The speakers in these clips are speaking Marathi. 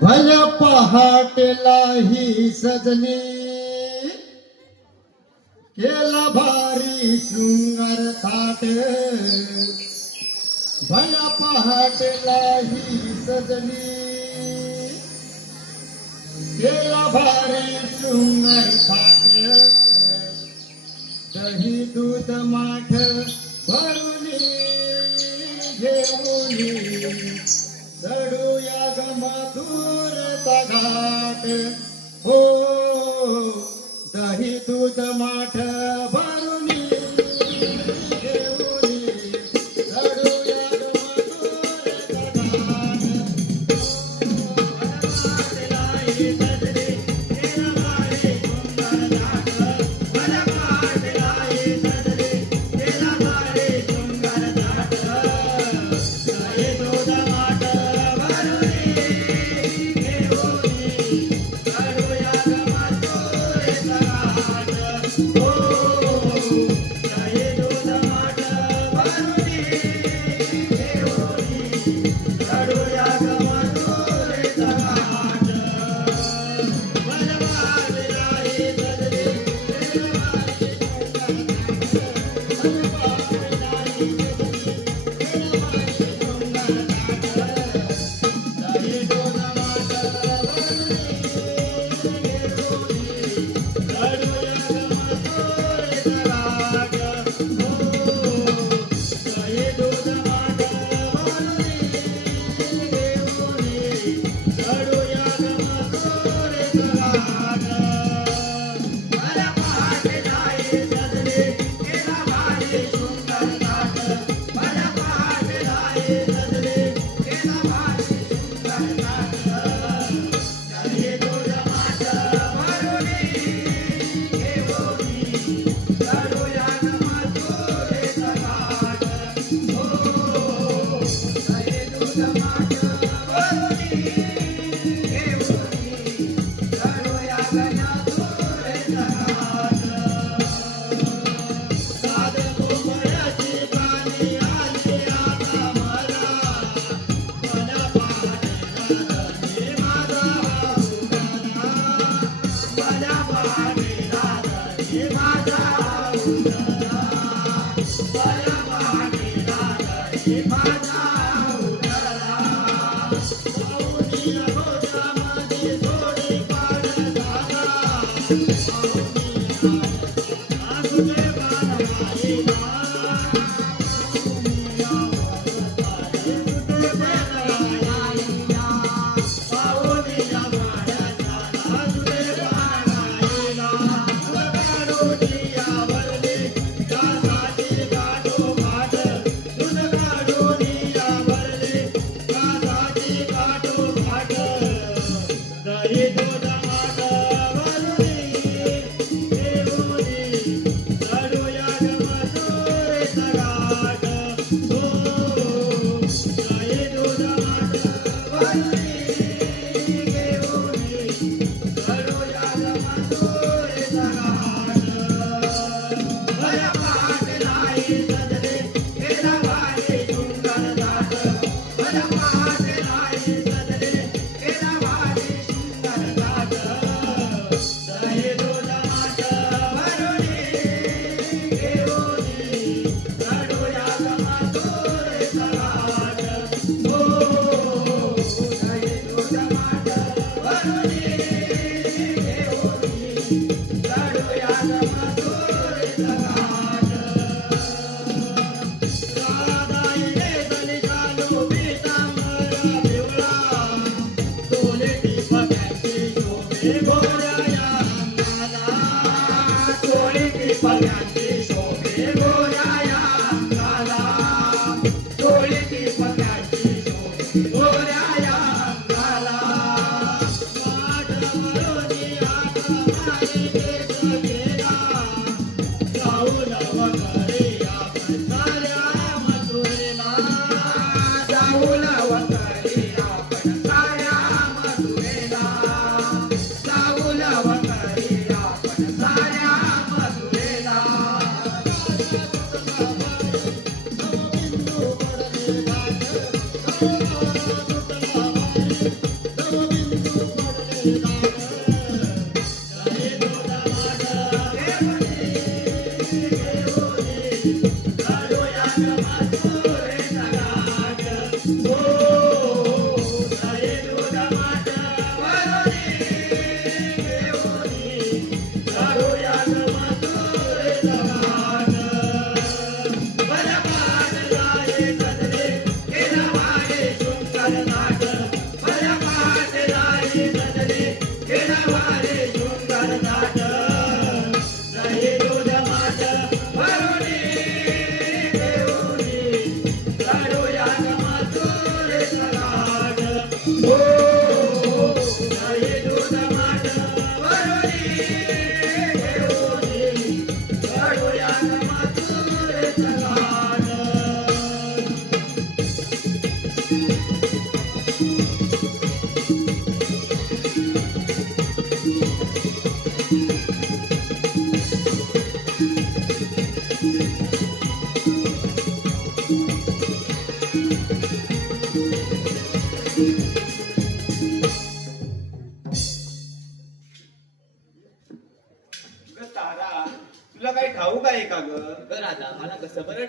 भल्या पहाटेला ही सजनी केला भारी शृंगार थाट. भल्या पहाटेला ही सजनी केला भारी शृंगार थाट. दही दूध माठ भरून घेऊन चढूया ग मधुरता घाट. हो दही दूध माठ भरून घेऊन चढूया ग मधुरता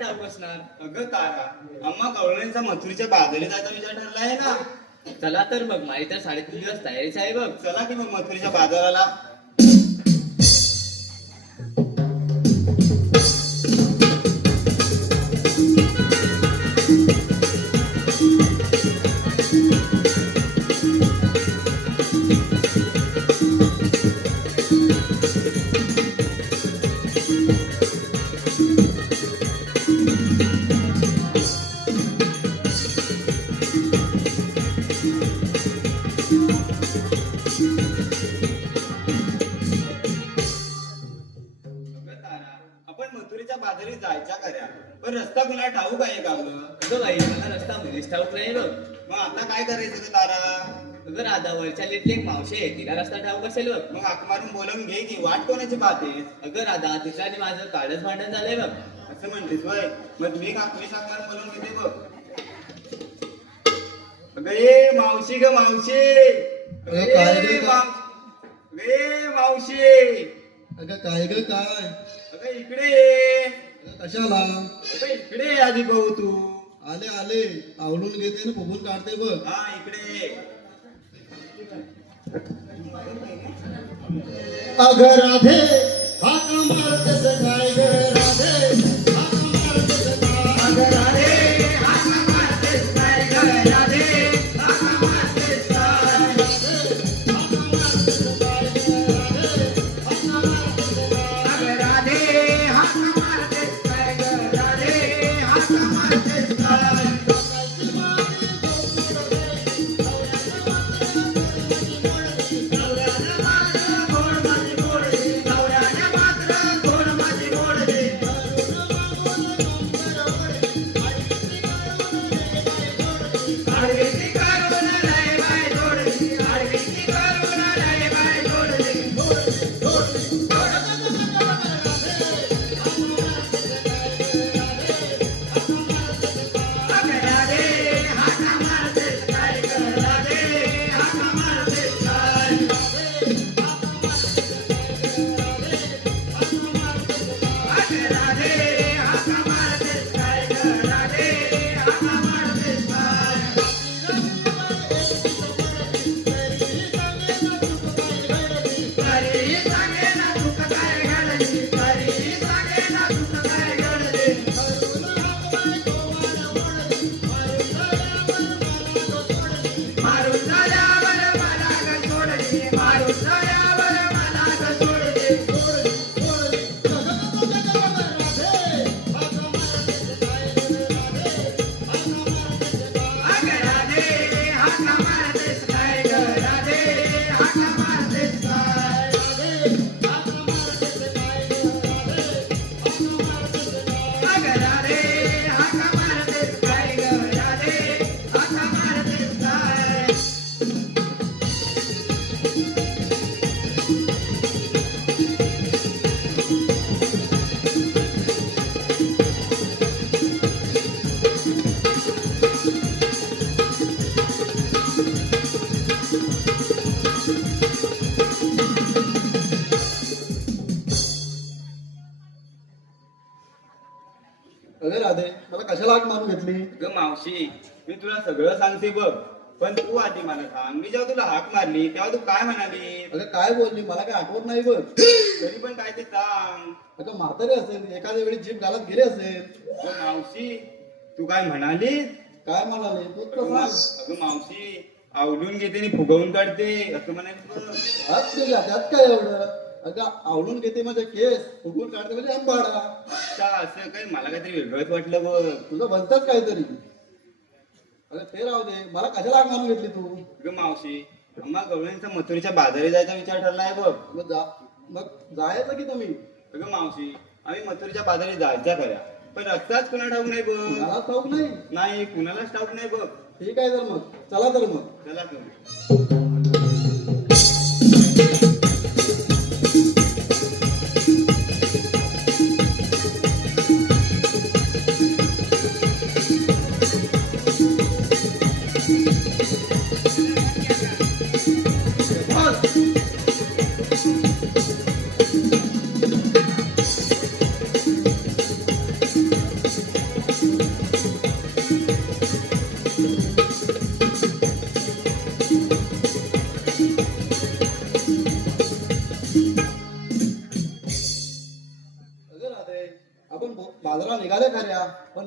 ठाऊक असणार. अगं तारा, अम्मा गवळणीचा मथुरीच्या बाजारी जायचा विचार ठरला आहे ना. चला तर मग, माझी तर 3.5 दिवस तयारीच आहे बघ. चला की मग मथुरीच्या बाजाराला. अगं तारा, आपण मथुरीच्या बाजारी जायच्या खऱ्या, पण रस्ता कुणा ठाऊक आहे का गं? अगं बाई, मला रस्ता मुलीच ठाऊक नाही बघ. मग आता काय करायचं गं तारा? अगं राधा, वरच्या लिटली एक मावशी आहे, तिला रस्ता ठाऊक असेल बघ. मग हाक मारून बोलवून घे की, वाट कोणाची पाहतेस? अगं राधा, तिचं आणि माझं काळच भांडण झालंय बघ. असं म्हणतेस वय, मग मी हाक मारून बोलवून घेते बघ. अगं ये मावशी ग मावशी. अगं काय रे का? मावशी. अगं काय ग काय? अगं इकडे ये. अगं कशाला? अगं इकडे ये आधी भाऊ तू. आले आले, आवडून घेते ना फुगून काढते बघ. हा इकडे ये. अगं राधे हाक मारतेस काय ग राधे, हाक मारतेस काय? अगं राधे हाक मारतेस काय ग राधे, हाक मारतेस काय? हाक मारतेस काय ग राधे, हाक मारतेस काय? अगं राधे हाक मारतेस काय ग राधे, हाक मारतेस काय? सकाळची मागे नवऱ्यानं मात्र गोड माझी गोडे, नवऱ्यानं मात्र गोड माझी गोडे. आडवीची करून लय बाय जोडली, आडवीची करून लय बाय जोडली. अगं राधे हाक मारतेस काय ग राधे, हाक मारतेस काय? अगं राधे हाक मारतेस काय ग राधे, हाक मारतेस काय? तरीही सांगेना चूक काय घडली, तरीही सांगेना चूक काय घडली. मारून झाल्यावर मला ग सोडली, मारून झाल्यावर मला ग सोडली. अगं राधे हाक मारतेस काय ग राधे, हाक मारतेस काय? अगं राधे हाक मारतेस काय ग राधे, हाक मारतेस काय? अगं राधे, मला कशाला हाक मारून घेतली? अगं मावशी, मी तुला सगळं सांगते बघ, पण तू आधी मला सांग, मी जेव्हा तुला हाक मारली तेव्हा तू काय म्हणाली? अगं काय बोलली मला काय आठवत नाही बघ. तरी पण काय ते सांग. अगं म्हातारी असेल, एखाद्या वेळी जीभ घालत गेले असेल. अगं मावशी, तू काय म्हणाली? काय म्हणाले तू तर सांग. अगं मावशी, आवडून घेते आणि फुगवून काढते असं म्हणाली बघ. हात तुझ्या त्यात काय एवढं? अगं आवडून घेते माझे केस, फुगून काढते म्हणजे आंबाडा. अच्छा, असं काय मला काहीतरी वेगळंच वाटलं बघ. तुझं बनतच काहीतरी. अगं ते राहू दे, मला कशाला हाक मारून घेतली तू? अगं मावशी, अम्मा गवळणीचा मथुरीच्या बाजारी जायचा विचार ठरला आहे बघ. मग जायचं की तुम्ही? अगं मावशी, आम्ही मथुरीच्या बाजारी जायच्या खऱ्या, पण रस्ताच कुणा ठाऊक नाही बघ. मला ठाऊक नाही. नाही, कुणालाच ठाऊक नाही बघ. ठीक आहे तर मग चला तर मग. चला तुम्ही.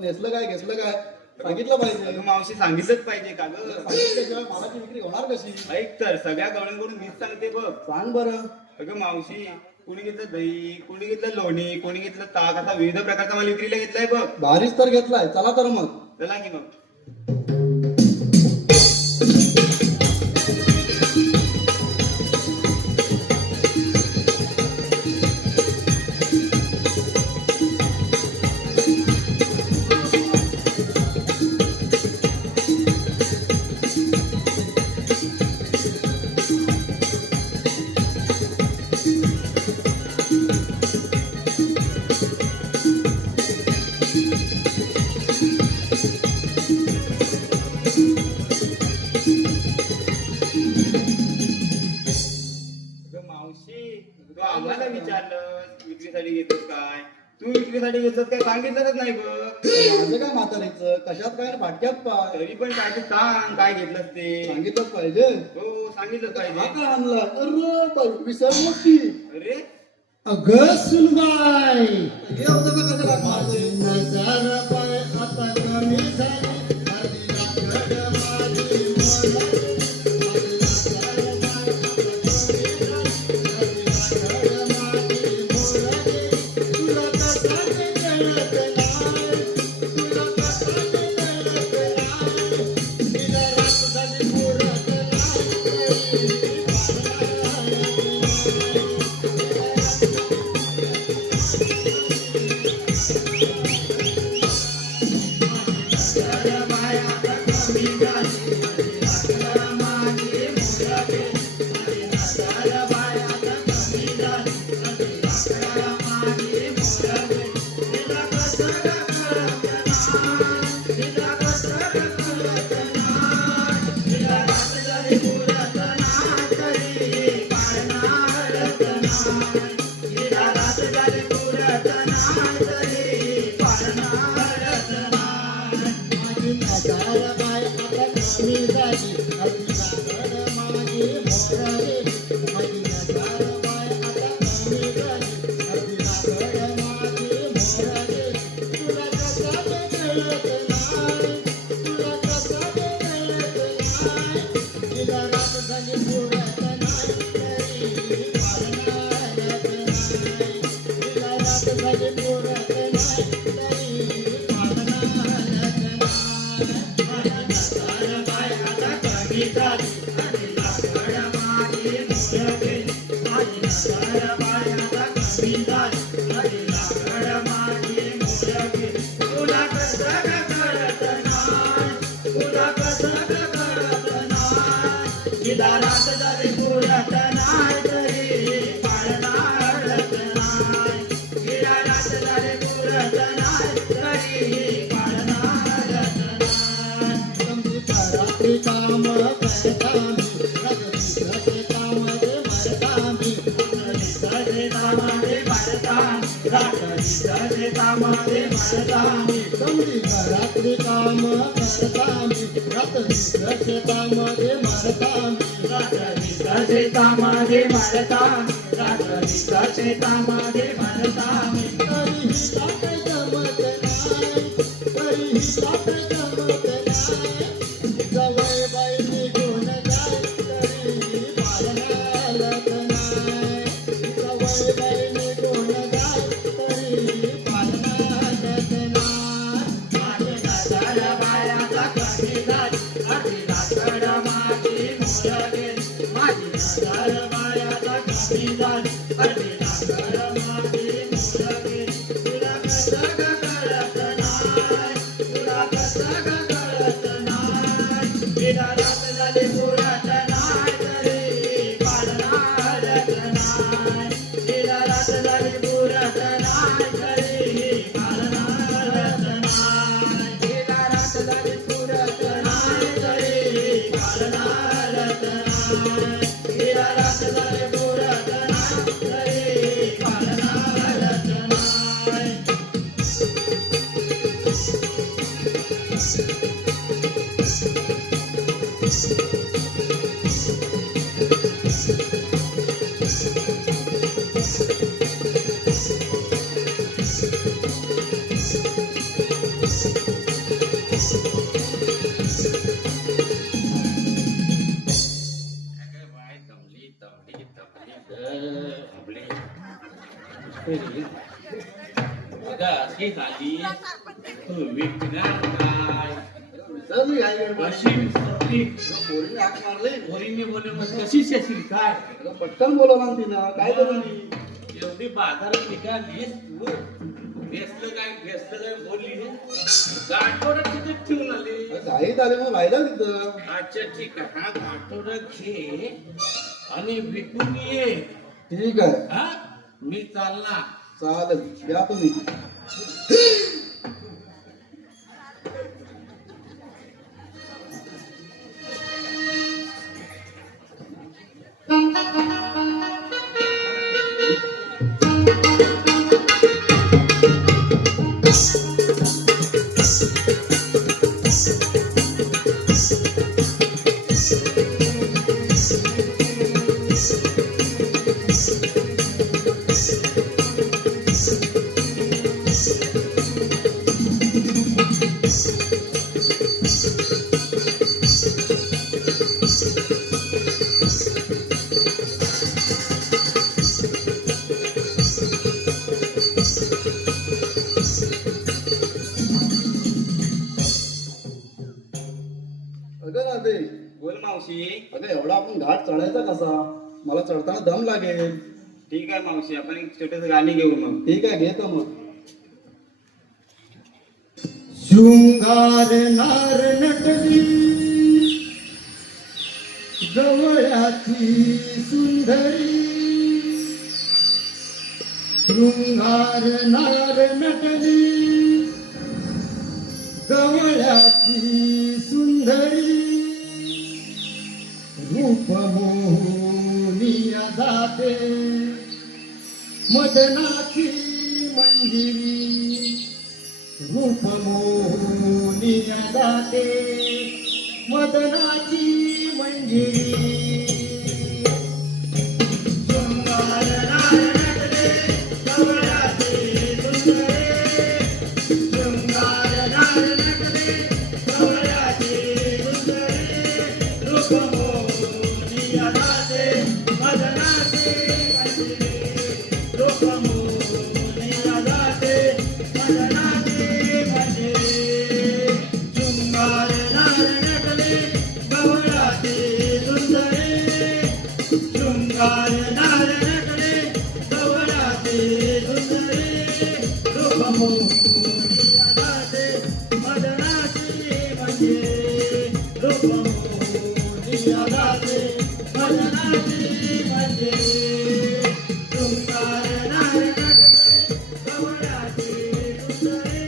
नेसलं काय घेतलं काय सांगितलं पाहिजे. अगं मावशी सांगितलंच पाहिजे का ग? सांगितल्याशिवाय मालाची विक्री होणार कशी? ऐक तर सगळ्या गवळ्यांकडून मीच सांगते बघ. सांग बरं. अगं मावशी, कुणी घेतलं दही, कुणी घेतलं लोणी, कुणी घेतलं ताक, असा विविध प्रकारचा माल विक्रीला घेतलाय बघ. भारीच तर घेतलाय. चला तर मग. चला की मग. अगं मावशी, तू आम्हाला विचारलं विक्रीसाठी घेतोस काय? तू विक्रीसाठी घेतलंस काय सांगितलंच नाही बघ. माझं काय म्हातारीचं कशात काय फाटक्यात पाय. तरी पण काय ते सांग, काय घेतलंस ते. सांगितलंच पाहिजे. हो सांगितलंच हा पाहिजे. काय आणला? अरे बाई, विसरलोच की. अरे अगं सुनबाई हे होतं का कसं लागणार? नजर पाय आता कमी झाली आधी लाकड माझी मोर तुला कसा ते कळत नाही तुला कसा ते कळत नाही तिला रात झाली पुरत रात्री काम शेतामध्ये जवळ बाई निघून जाय तरी पालनालत नाही जवळ बाई निघून जाय तरी पालनालत नाही. काही झाली विकणार काय चल काय गं, कशी विसरली? पोरीने हाक मारले पोरीने बोलले मग कशीच येशील काय अगं, पटकन बोला ना तिनं काय करू मी एवढी बाजारात निघालीस तू भेसलं काय बोलली गाठोडं तिथे ठेवून आली घाईत आले मग राहिला तिथं अच्छा ठीक आहे हा गाठोडं घे आणि विकून ये ठीक आहे हा मी चालला चालेल या तुम्ही अगं राधे बोल मावशी. अगं एवढा आपण घाट चढायचा कसा मला चढताना दम लागेल ठीक आहे मावशी, आपण एक छोटस गाणी घेऊ मग. ठीक आहे घेतो मग शृंगार नार नटली गवळ्याची सुंदरी शृंगार नार नटली गवळ्याची सुंदरी रूप मोहनिया जाते मदनाची मंजिरी रूप मोहनिया जाते मदनाची मंजिरी शृंगार नार नटले गवळ्याची सुंदरी शृंगार नार नटले गवळ्याची सुंदरी रूप मोहनिया जाते मदनाची मंजिरी रूप मोहनिया जाते मदनाची मंजिरी शृंगार नार नटले गवळ्याची सुंदरी शृंगार नार नटले गवळ्याची सुंदरी रूप मोहनिया जाते मदनाची मंजिरी रूप मोहनिया जाते मदनाची मंजिरी शृंगार नार नटले गवळ्याची सुंदरी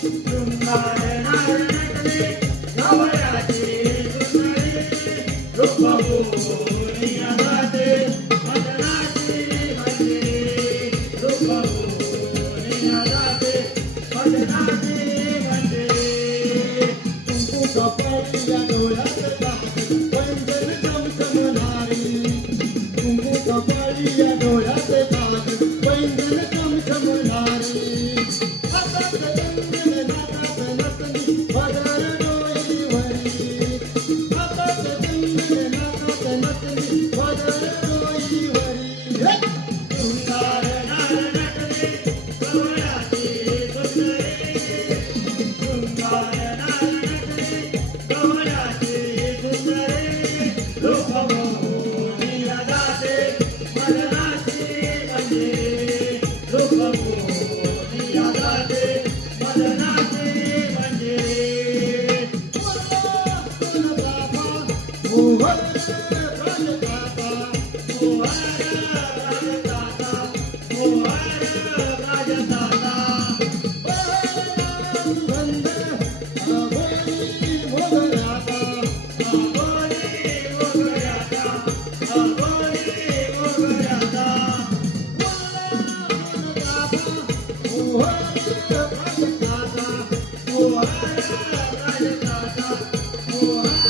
शृंगार नार नटले गवळ्याची सुंदरी रूप मोहनिया जाते मदनाची मंजिरी रूप मोहनिया जाते मदनाची मंजिरी कुंकू कपाळीया डोळ्यात घात वंदन चमचमणारी कुंकू कपाळीया डोळ्यात घात वंदन चमचमणारी हातात गंगन नाकात नथनी पदर डोईवरी हातात गंगन नाकात नथनी पदर डोईवरी शृंगार नार नटले गवळ्याची सुंदरी शृंगार नार नटले गवळ्याची सुंदरी रूप मोहनिया जाते मदनाची मंजिरी रूप मोहनिया जाते मदनाची मंजिरी मोहन राजदाता मोहन राजदाता मोहन राजदाता बंद आगोनी मोगऱ्याचा आगोनी मोगऱ्याचा आगोनी मोगऱ्याचा मोहन राजदाता मोहन राजदाता मोहन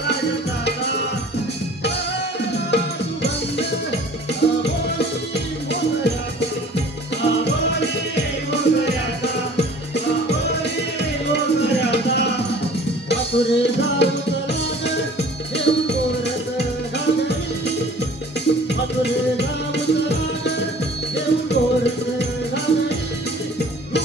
राजदाता तुरे जाऊ तलाग देऊ कोरत घागरी तुरे जाऊ तलाग देऊ कोरत घागरी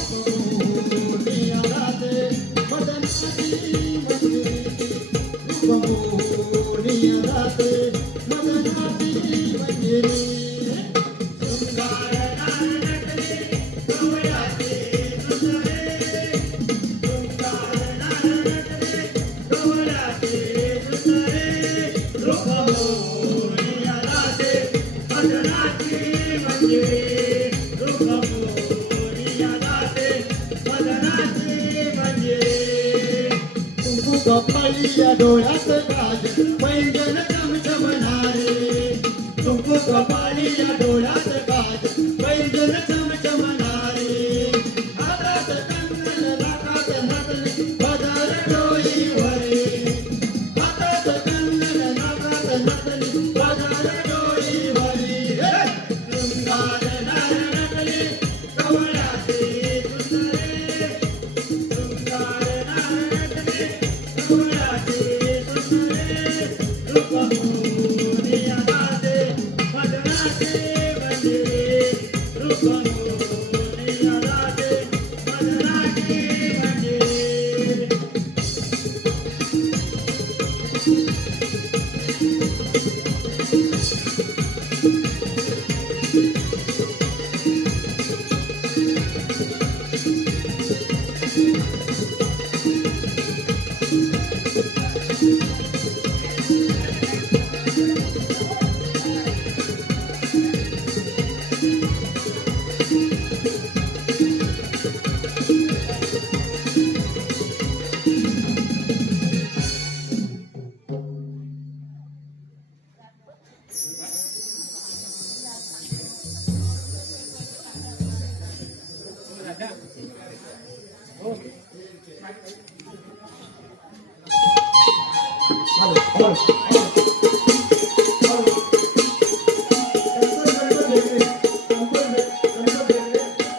कपाळीया डोळ्यात काजल पैंजण चमचमणारे तुमको कपाळीया डोळ्यात काजल पैंजण चमचमणारे हातात कंगन नाकात नथनी बाजार डोईवरे हातात कंगन नाकात नथनी बाजार डोईवरे शृंगार नटले कवळाचे सुंदरे शृंगार नटले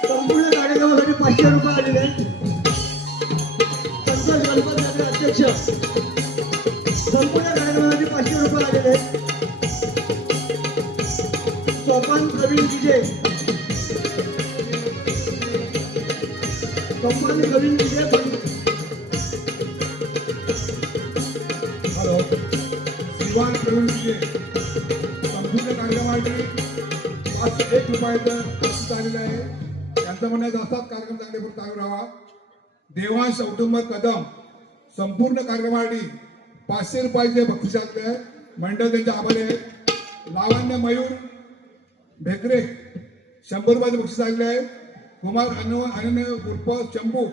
संपूर्ण कार्यक्रमासाठी 500 रुपये आलेले संतोष गणपती अध्यक्ष संपूर्ण कार्यक्रमासाठी 500 रुपये आलेले सोपान प्रवीण विजय सोपान प्रवीण विजय हॅलो श्रीवान प्रवीण विजय संपूर्ण कार्यक्रमासाठी 501 रुपयाचं बक्षीस आलेलं आहे. त्यांचं म्हणण्याचा असाच कार्यक्रम चांगले चालू राहावा. देवांश औटुंबर कदम संपूर्ण कार्यक्रमासाठी 500 रुपयाचे बक्षीस आलेले आहे. मंडळ त्यांचे आभारी आहे. लावण्य मयूर भेकरे 100 रुपयाचे बक्षीस आलेले आहे. कुमार अनन्य उर्फ शंभू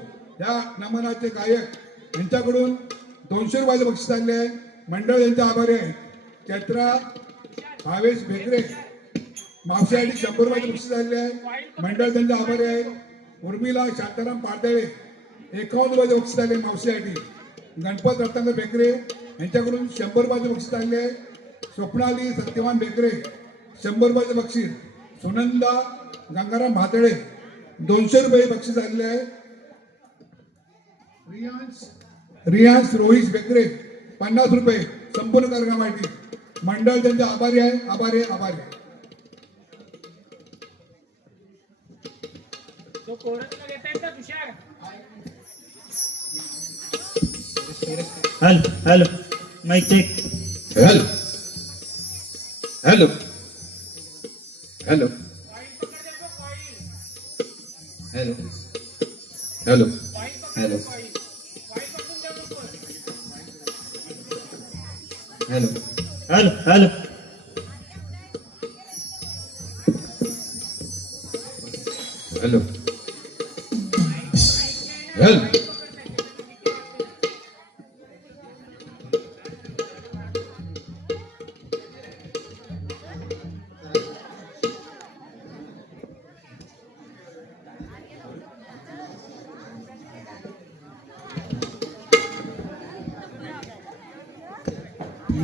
या नमनाचे गायक यांच्याकडून 200 रुपयाचे बक्षीस आलेले आहे. मंडळ यांचे आभारी आहे. चैत्रा भावेश भेकरे मावशीसाठी 100 रुपयाचे बक्षीस आलेले आहे. मंडळ त्यांचे आभारी आहे. उर्मिला शांताराम पाडदळे 51 रुपयाचे बक्षीस आले मावशीसाठी. गणपत रत्नाकर भेकरे यांच्याकडून 100 रुपयाचे बक्षीस आलेले आहे. स्वप्नाली सत्यवान भेकरे 100 रुपयाचे बक्षीस. सुनंदा गंगाराम भातळे 200 रुपये बक्षीस आलेले आहे. रियांश रोहित भेकरे 50 रुपये संपूर्ण कार्यक्रमासाठी. मंडळ त्यांचे आभारी आहे. आभारी आहे. आभारी आहे. Hello hello mike check. Hello hello hello hello hello hello hello hello hello hello hello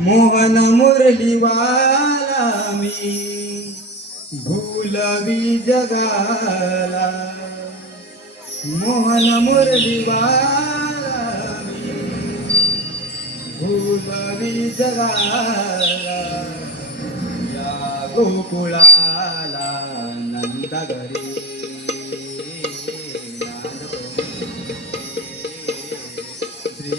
Mohan Murliwala मी भूलवी जगाला. मोहन मुरलीवाला मी भूलवी जगाला. या गोकुळाला नंद घरी श्री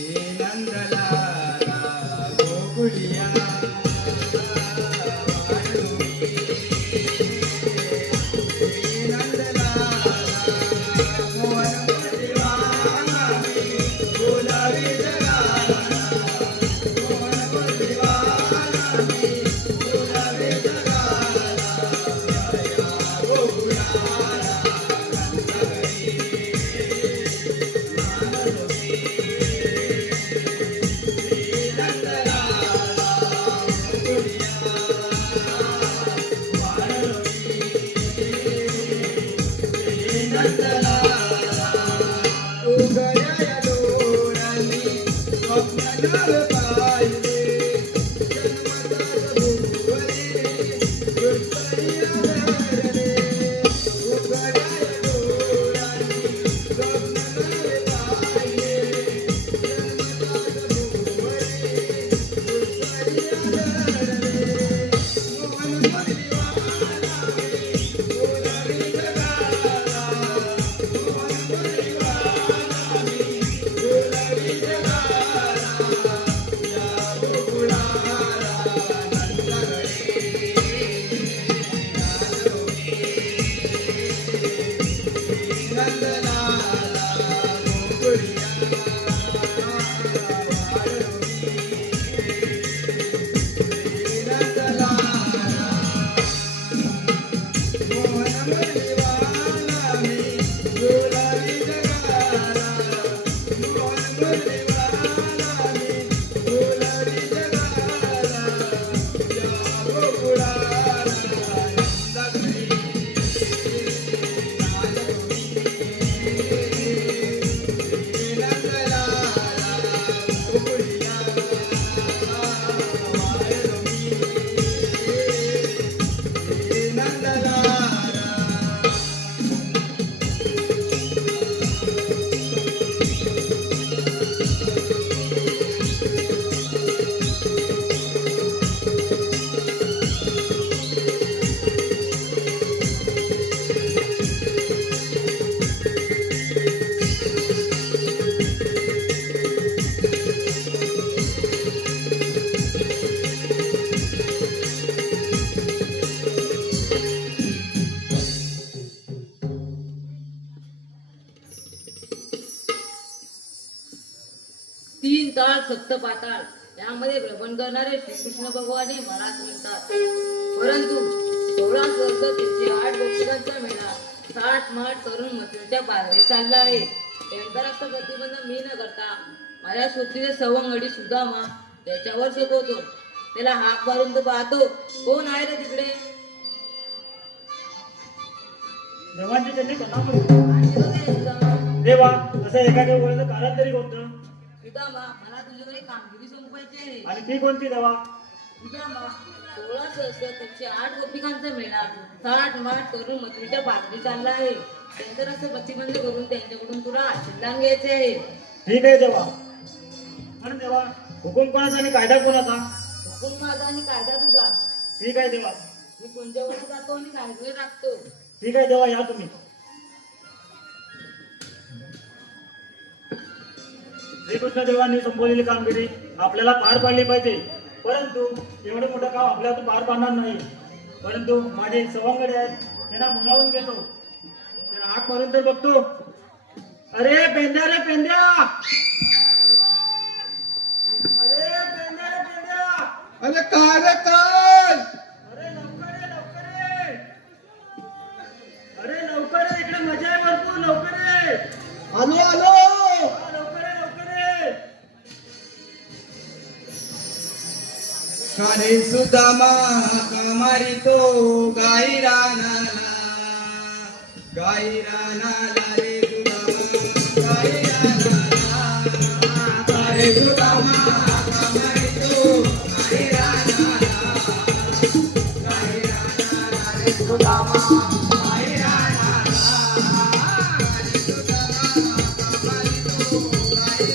तीन ताळ सप्त पाताळ यामध्ये भ्रमण करणारे श्रीकृष्ण भगवान हे मलाच म्हणतात. परंतु 16 वर्ष 308 गोपिकांचा मेळा 60 माठ करून मथुरेच्या पारवे चालला आहे. त्यांचा प्रतिबंध मी न करता माझ्या सोबतीचे सवंगडी सुदामा त्याच्यावर सोपवतो. त्याला हाक मारून तो पाहतो, कोण आहे रे तिकडे? देवांची त्यांनी कथा म्हणतो. आणि तो ते सुदामा, देवा तसं एखाद्या गोळ्याचं कारण तरी कोणतं? सुदामा मला तुझ्याकडे कामगिरी संपवायची आहे. आणि ती कोणती देवा? सुदामा 16 सहस्र 308 गोपिकांचा मेळा 60 माठ करून मथुरेच्या पारवी चालला आहे. त्यांचं असं प्रतिबंध करून त्यांच्याकडून तुला आशीर्वाद घ्यायचे आहे. ठीक आहे देवा. पण देवा हुकुम कोणाचा आणि कायदा कोणाचा? हुकूम माझा आणि कायदा तुझा. ठीक आहे देवा. मी कोणत्यावर जातो आणि कायदे राखतो. ठीक आहे देवा, या तुम्ही. श्रीकृष्ण देवांनी संपवलेली कामगिरी आपल्याला पार पाडली पाहिजे. परंतु एवढं मोठं काम आपल्या हातून पार पाडणार नाही. परंतु माझे सवंगडी आहेत, त्यांना बोलावून घेतो. त्यांना हाक मारून तर बघतो. अरे पेंद्या रे पेंद्या, अरे पेंद्या रे पेंद्या, अरे काय रे काय? अरे लवकर ये, लवकर ये, अरे लवकर ये, इकडे मजा आहे भरपूर, लवकर ये. आलो आलो. हा, लवकर ये, लवकर ये. कारे सुदामा कामारी तो गाई रानाला रे सुदामा गाई रानाला. कारे सुदामा कामारी तो गाई रानाला रे सुदामा गाई रानाला. कारे सुदामा कामारी तो गाई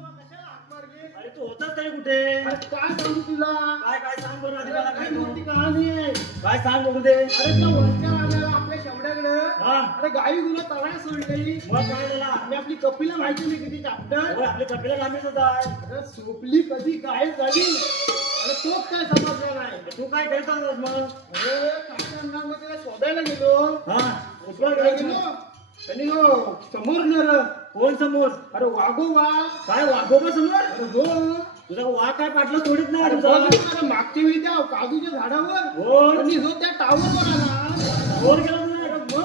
अरे तू होताच तरी कुठे काय सांगू तुला काय काय सांग बरं आधी मला काय काय मोठी कहाणी आहे काय सांग बघू दे अरे त्या वरच्या आलेला आपल्या शेवड्याकडे हा अरे गाई गुला तळ्या सोडली मग काय झाला आणि आपली कपिला माहिती नाही किती चाप्टर होय, आपली कपिला कामीच होता अरे सोपली कधी गायब झाली अरे तोच काय समजला नाही तू काय करत होतास मग अरे काय अंगामध्ये त्याला शोधायला गेलो हा शोधायला गेलो त्यांनी हो समोर नर कोण समोर अरे वाघोबा काय वाघोबा समोर अरे हो तुझा वाघ काय पाटलं सोडित नाही अरे तुझा बघ ना, मागच्या वेळी त्या काजूच्या झाडावर हो त्यांनी जो त्या टावर आला वर गेला तुझा अरे मग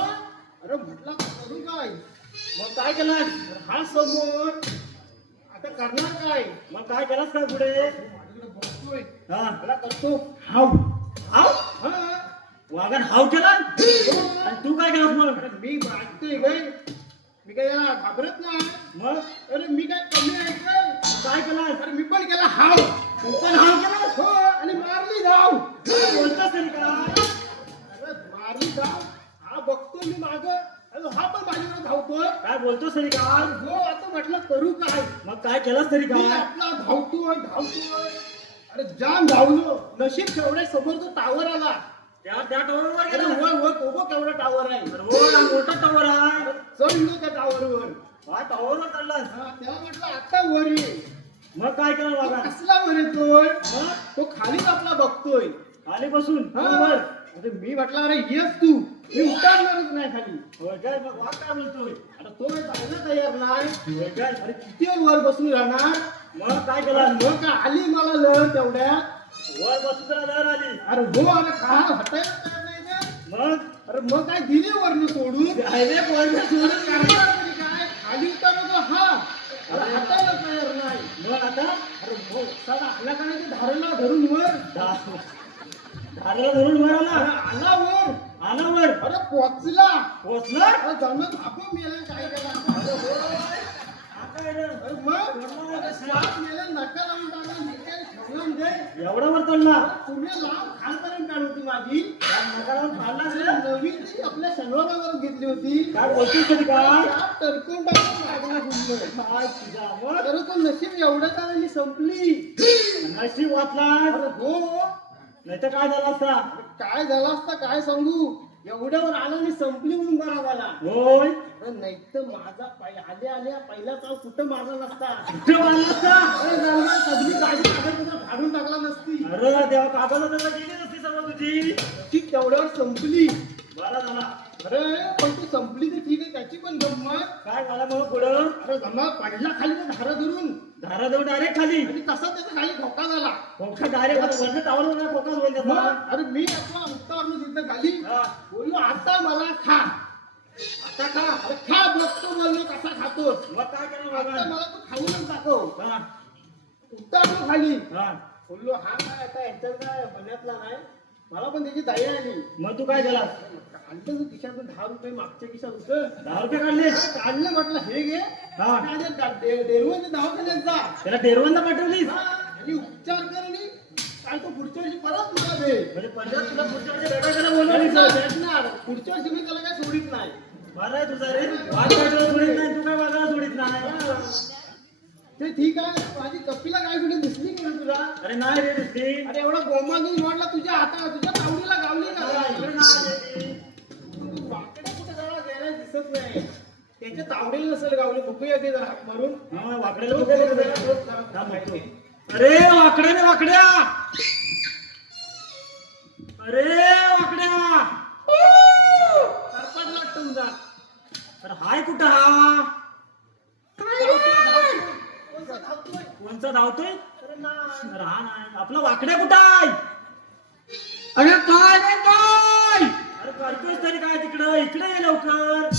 अरे म्हटलं आता करू काय मग काय केलास हा समोर आता करणार काय मग काय केलास काय पुढे माझ्याकडे बघतोय हा मला करतो हाव हाव हा वाघान हाव केला आणि तू काय केलास मग अरे मी ऐकतोय काय मी काय याला घाबरत नाही मग अरे मी काय कमी ऐकतोय काय केलास अरे मी पण केला हाव तू पण हाव केलास हो आणि मारली धाव काय बोलतोस तरी काय अरे मारली धाव हा बघतोय मी माग अरे हा पण माझ्याकडे धावतोय काय बोलतोस तरी काय हो आता म्हटलं करू काय मग काय केलास तरी मी काय आपला धावतोय अरे जाम धावलो नशीब केवढ्या समोर तो टावर आला त्या टावरवर अरे गेला वर वर तो बघ केवढा टावर आहे अरे हो हा मोठा टावर आहे चढलो त्या टावरवर हा टावरवर चढलास त्याला म्हटलं आता वर ये मग काय केलं तो बाबा कसला वर येतोय मग तो खालीच आपला बघतोय आली बसून हा. बरोबर अरे मी म्हटलं अरे येस तू मी उतरणारच नाही खाली होय काय मग वाघ काय बोलतोय आता तो जायला तयार नाही होय काय अरे किती वर बसून राहणार मग काय केलं मग काय आली मला लहर तेवढ्यात वर बसून तुला लहर आली अरे हो अरे काय हटायला तयार नाही ते. मग अरे मग काय दिली वरनं सोडून हायवे पॉइंट सोडून करणार तरी काय खाली उतरलो हा अरे हटायला तयार नाही मग आता अरे हो साला आला का नाही ते धारणा धरून वर धाराला धरून वर आला अरे आला वर आला वर अरे पोचला पोचला अरे जमीन आपण मेला काय केला आता येणं. अरे मग अरे श्वास मेला नका लावून टाकला निकाल ठेवला म्हणजे एवढा वर चढला तुम्ही लांब खालपर्यंत काढ होती माझी नकारावर फाडला अरे असेल. नवीन ती आपल्या शनिवारावर घेतली होती काय बोलतोस तरी काय त्या टरकून टाकून लागला गुंड. काय तुझा मग अरे तो नशीब एवढ्या काळाने संपली नशीब वाचला अरे हो नाही तर काय झालं असता काय झालं असता काय सांगू एवढ्यावर आला आणि संपली म्हणून बरा झाला होय अरे नाही तर माझा आल्या आल्या पहिला चाल कुठं मारला नसता कुठे मारला असता अरे जाऊया सगळी गाडी कागदपत्र फाडून टाकला नसती अरे देवा कागद तर गेली नसती सर्व तुझी ती तेवढ्यावर संपली बरा झाला अरे पण ती संपली तर ठीक आहे त्याची पण गंमत काय झालं मग पुढं अरे जमा पडला खाली तर धारा धरून धारा देऊन डायरेक्ट खाली आणि तसा त्याचा खाली धोका झाला फोका डायरेक्ट वरच्या टावर वर फोकास होईल त्याचा मग अरे मी आपला उत्तावरून तिथं खाली हा. बोललो आता मला खा आता खा अरे खा बघतो बोललो कसा खातोस मग काय केलं आता बाबा मला तू खाऊनच दाखव हा उत्तावरून खाली हा बोललो हा काय आता ह्याच्यात काय मनातला नाही मला पण त्याची दया आली मग तू काय केलास काढलं तू खिशातून 10 रुपये मागच्या खिशात होतं 10 रुपये काढले काढलं म्हटलं हे घे हा. डेरवनच्या दवाखान्यात जा त्याला डेरवनला पाठवलीस हा, आणि उपचार कर आणि काय तो पुढच्या वर्षी परत मला दे म्हणजे पंजाब तुला पुढच्या वर्षी भेटायला त्याला बोलवलं भेटणार पुढच्या वर्षी मी त्याला काय सोडित नाही बरं आहे तुझा रे वाघ काय तुला सोडित नाही तू काय वाघाला सोडित नाही ते ठीक आहे माझी कपिला काय कुठे दिसली की नाही तुला अरे नाही रे दिसली अरे एवढा गोमागून वाढला तुझ्या हाताला तुझ्या तावडीला गावली का अरे काय? नाही तू वाकडे कुठे जवळ गेला दिसत नाही त्याच्या तावडीला नसेल गावली बघूया ते जरा हाक मारून हा वाकडेला बघ थांब, थांब बघतो. अरे वाकड्या रे वाकड्या, अरे वाकड्या, सरपंच वाटतो तुझा. तर हाय कुठं हा? कोणचा धावतोय? अरे हा नाही, आपला वाकड्या कुठं आहे? अरे काय रे काय? अरे करतोयस तरी काय तिकडं? इकडे ये लवकर.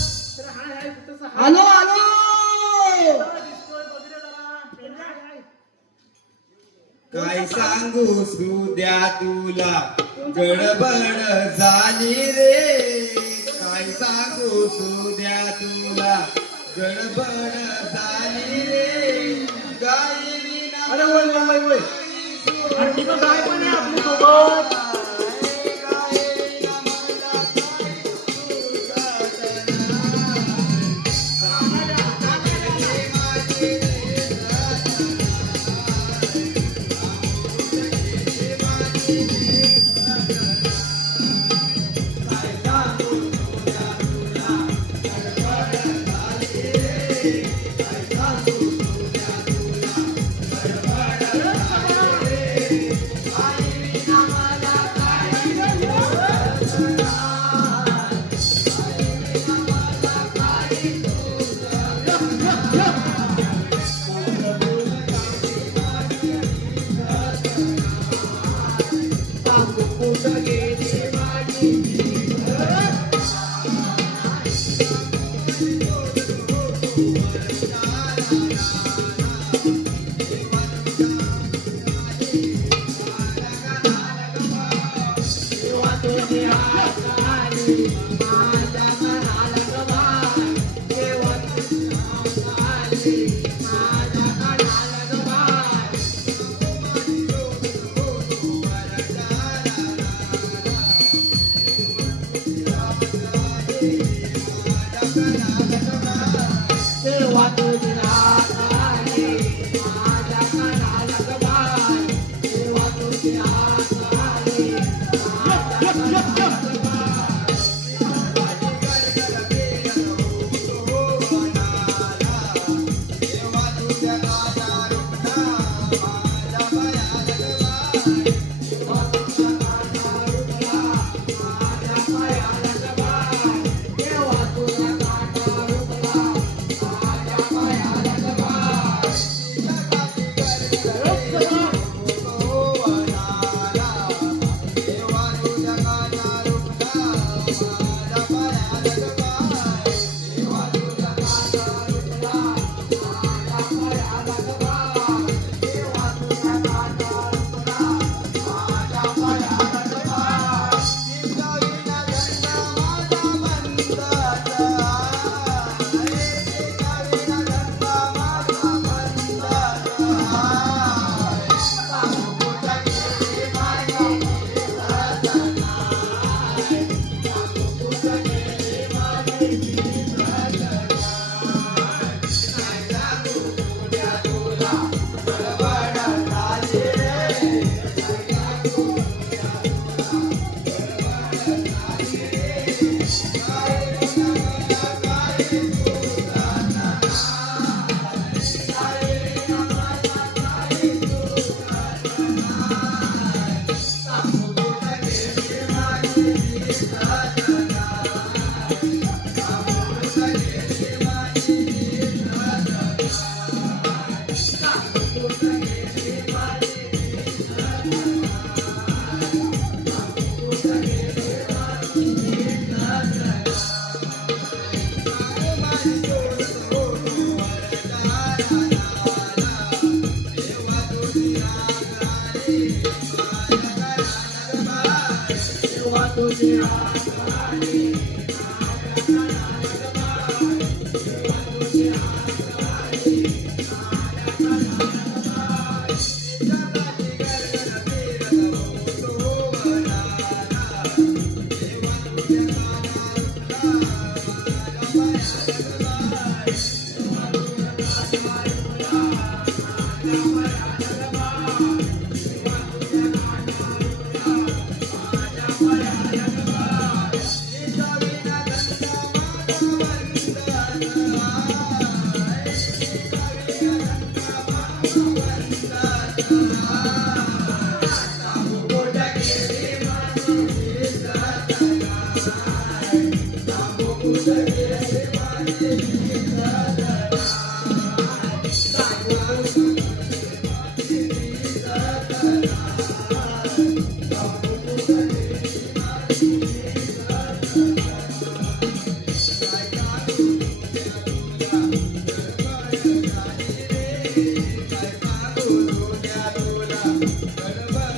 आलो आलो. दिसतोय बघ रे जरा. पेंड्या. काय सांगू सुद्या तुला गडबड झाली रे. काय सांगू सुद्या तुला गडबड झाली रे. गाई विना अरे वय वय वय वय. अरे तिथं काय पण आहे आपली सोबत.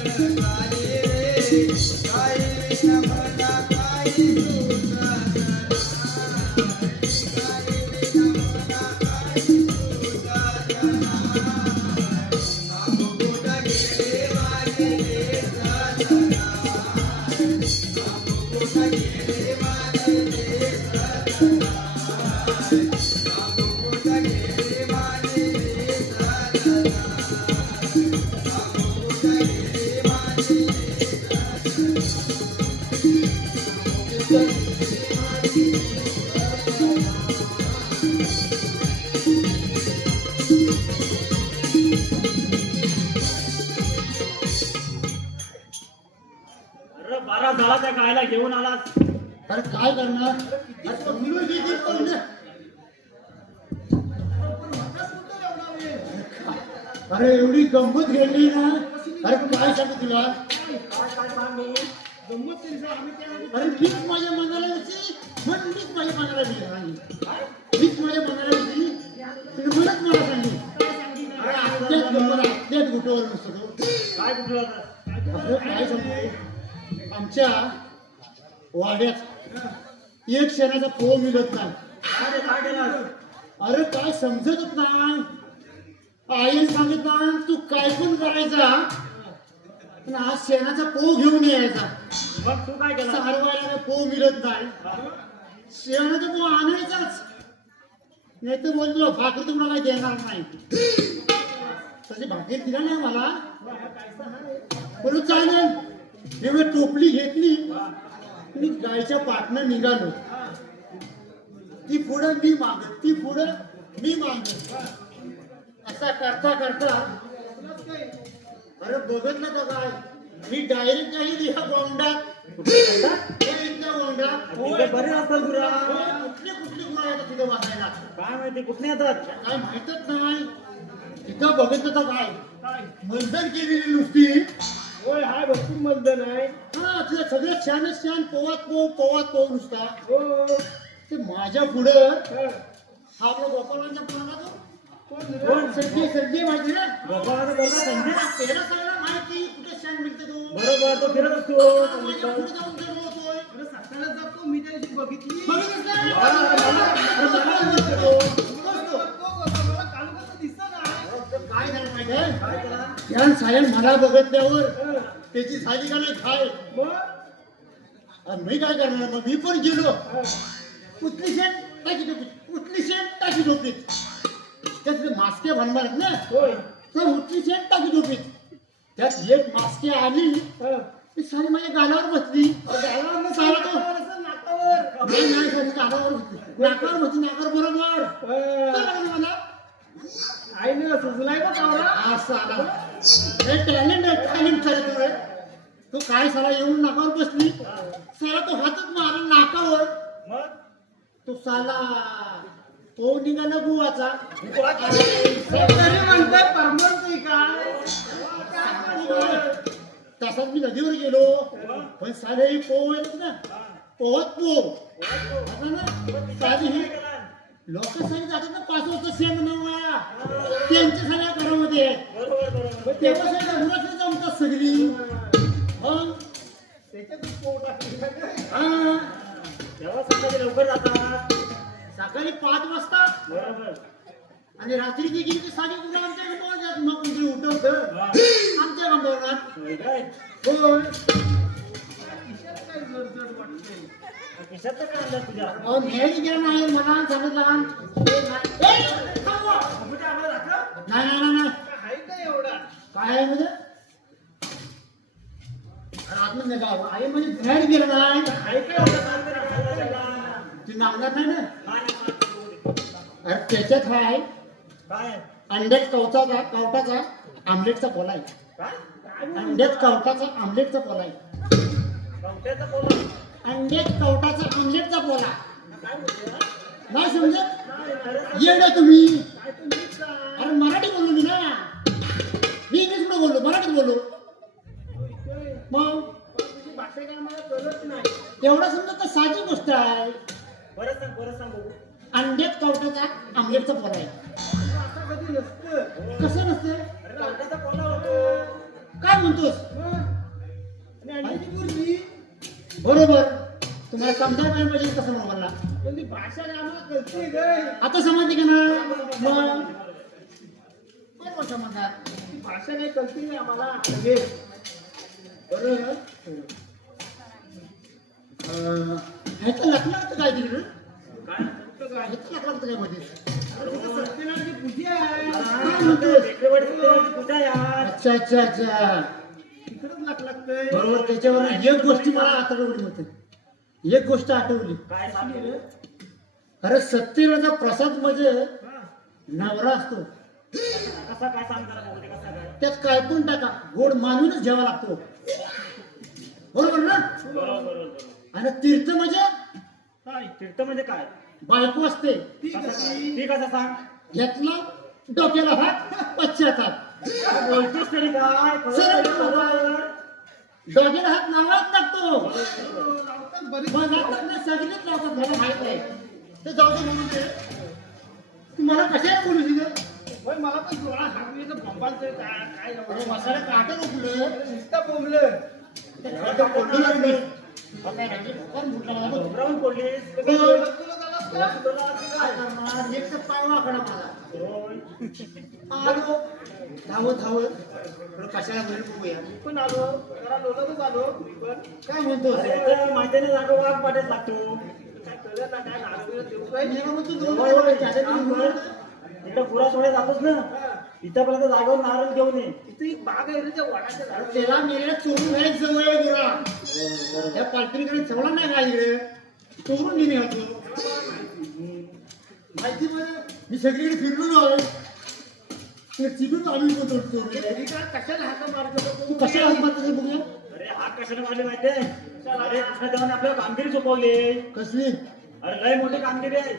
अरे बारा झाला त्या गायला घेऊन आलास. अरे काय करणार अरे समजून किती पडलं. अरे एवढी गंमत घडली ना अरे काय सांगू तुला अरे मीच माझ्या मनाला होती पण मीच माझ्या मनाला दिली मीच माझ्या मनाला होती तुम्ही मलाच मला सांगली अरे आपल्याच गुटवर नसतो तो. काय कुठलं होतं? अरे काय सांगू आमच्या वाड्यात एक शेणाचा पो मिळत नाही. अरे काय केलं? अरे काय समजतच नाही. आईने सांगितलं तू काय पण करायचा पण आज शेणाचा पो घेऊन यायचा. मग तू काय केलं? सारवायला काय पो मिळत नाही. शेणाचा पो आणायचाच नाही तर बोल तुला भाकर तुम्हाला काही देणार नाही. तशी भाकर दिला नाही मला बोलू चालेल एवढी टोपली घेतली मी गायच्या पाटणं निघालो. ती पुढं मी मागत ती पुढं मी मागत असा करता करता अरे बघत ना काय मी डायरेक्ट काही या गोंडात इथल्या गोंडात तिथे बरे असतात गुरा. कुठली कुठली गुरा येतात तिथं वाचायला काय माहिती कुठे येतात? काय माहितच नाही. तिथं बघत होता काय मंथन केलेली नुसती होय हाय भरपूर मतदान आहे. हा तुझ्या सगळ्यात छानच छान पोवात पोव नुसता हो ते माझ्या पुढं हा आपला गोपाळांच्या पुढं कोण संजय माहिती ना गोपाळाचा बोलता संजय. त्याला सगळं माहिती कुठे छान मिळते तो बरोबर तो फिरत असतो. माझ्या पुढे जाऊन जन्म होतोय सकाळला जातो मी त्या दिवशी बघितली. बघितलंस ना? अरे मला माहिती तो. बघतो. मला काल कसं दिसत नाही. अरे काय झालं माहिती आहे ज्ञान सायन मला बघितल्यावर त्याची झाली का नाही खाय मग आणि मी काय करणार मग मी पण गेलो उतली शेण टाकी टोपीत उतली शेण टाकी टोपीत त्यात मास्के भरणार आहेत ना होय तर उतली शेण टाकी टोपीत त्यात एक मास्के आली ती सारी माझ्या गालावर बसली साला तो नाकावर नाही नाही सारी गालावर बसली नाकावर बसली नाकावर बरोबर काय लागलं मला आईने सुचलाय का कावरा. असं आला हे टॅलेंट चालतो रे तो काय साला येऊन नाकावर बसली साला तो हातच मारला नाकावर मग तो साला तो निघाला गुवाचा तरी म्हणताय परमनंट काय. तसाच मी नदीवर गेलो पण साले पोव आहेत ना पोहत पोव ना साधी ही लोक सारी जातात ना 5 वाजता शेण नवा त्यांच्या सगळ्या घरामध्ये बरोबर बरोबर. तेव्हा सगळ्या घरात जमतात सगळी मग त्याच्यात पोट टाकली. हा तेव्हा सकाळी लवकर जातात. सकाळी 5 वाजता बरोबर. आणि रात्री जी गेली ती साडी कुठं आमच्या गावात जात मग कुठे उठवतं आमच्या गावात होय काय? होय खिशात तर काय आणलं तुझ्या? अहो न्यायला गेला नाही मला सांगितलं नाही नाही नाही आहे का एवढा. काय आहे म्हणजे आतमध्ये गाव आहे म्हणजे बाहेर गेला नाही आहे काय एवढं काम करायला? ती नावणार नाही ना काय? अरे त्याच्यात आहे काय? अंड्यात कवटाचा आमलेटचा पोला आहे काय? अंड्यात कवटाचा आमलेटचा पोला आहे कवट्याचा बोला. अंड्यात कवटाचा आमलेटचा पोला काय बोलतोय? नाही समजत नाही, खरं येडा तुम्ही काय तू नीट सांग. अरे मराठी बोललो मी ना मी इंग्लिश मध्ये बोललो मराठीत बोललो मग तुझी भाषा काय मला कळत नाही. एवढा समजा तर साधी गोष्ट आहे परत सांग बघू. अंड्यात कवटाचा आमलेटचा पोला आहे असं कधी नसतं. कसं नसतं अरे कवट्याचा बोला होतो. काय म्हणतोस मग काढली मुलगी बरोबर तुम्हाला समजायला काय पाहिजे कसं म्हणून मला पण ती भाषा काय आम्हाला कळते गं. आता समजते की ना मग बरोबर समजणार ती भाषा काही कळते नाही आम्हाला लगे. बरं ह्याचं लग्न होतं काय तिकडं काय कुठं काय? ह्याचं लग्न होतं काय मध्ये अरे तिथं सत्यनारायणची पूजा आहे. काय म्हणतोस? सत्यवाडी कुठे यार अच्छा अच्छा अच्छा तिकडंच लागतंय. बरोबर त्याच्यावर एक गोष्टी मला आठवली होती एक गोष्ट आठवली काय सांगितलं अरे सत्यनाचा प्रसाद म्हणजे हा. नवरा असतो कसा काय सांग जरा बघू दे, कसा काय त्यात काय पण टाका गोड मानूनच घ्यावा लागतो बरोबर ना बरोबर बरोबर आणि तीर्थ म्हणजे काय? तीर्थ म्हणजे काय बायको असते ती कशी? ती कसं सांग यातला डोक्याला हात पश्चातात काय बोलतोस तरी काय सरळ बरोबर. डोक्याला हात नावाच टाकतो लावतात बरीच. मग लावतात ना सगळेच लावतात मला माहित आहे ते जाऊ दे म्हणून ते तू मला कशाला बोलू तिथं होय, मला पण डोळा हागलीचं भंबालतंय. काय काय अरे लावलं? मसाला काटत उठलं नुसतं बोंबलं. ते खाटं पडलं लागलं. मग काय राहिलं? कोण फुटलं मला बघ. उभरावून पडलीस तुला झालं का? काय करणार? एक तर पाय वाकडा मला. होय. आलो. धावत धावत. थोडं कशाला बाहेर बघूया. मी पण आलो, जरा लोलतच आलो. मी पण काय म्हणतोस? अरे तर माहिती नाही जागा वाघ पाठच लागतो काय कळलं ना, काय नारळ देऊ काय? मी म्हणतो दोन पाय वाकडे. त्याच्या तरी मुलं. इकडं पुरा सोडे जातोच ना इथपर्यंत जागेवर नारळ घेऊन ये इथं एक बाग आहे रे, त्या वडाच्या अरे झाडाची. त्याला मेलेला चोरून घ्यायच जवळ आहे गुरा. त्या पालखीकडे ठेवला नाही का इकडे चोरून घेणे होतो माहिती म्हणजे मी सगळीकडे फिरलो आलोय तर तिथून आम्ही चोरून तरी काय कशाला हाका मारतो तू तो? कशाला हात मारतो ते बघूया अरे हा कशाने मारले माहितीये अरे कृष्णदेवाने आपल्याला कामगिरी सोपवली कसली अरे लय मोठी कामगिरी आहे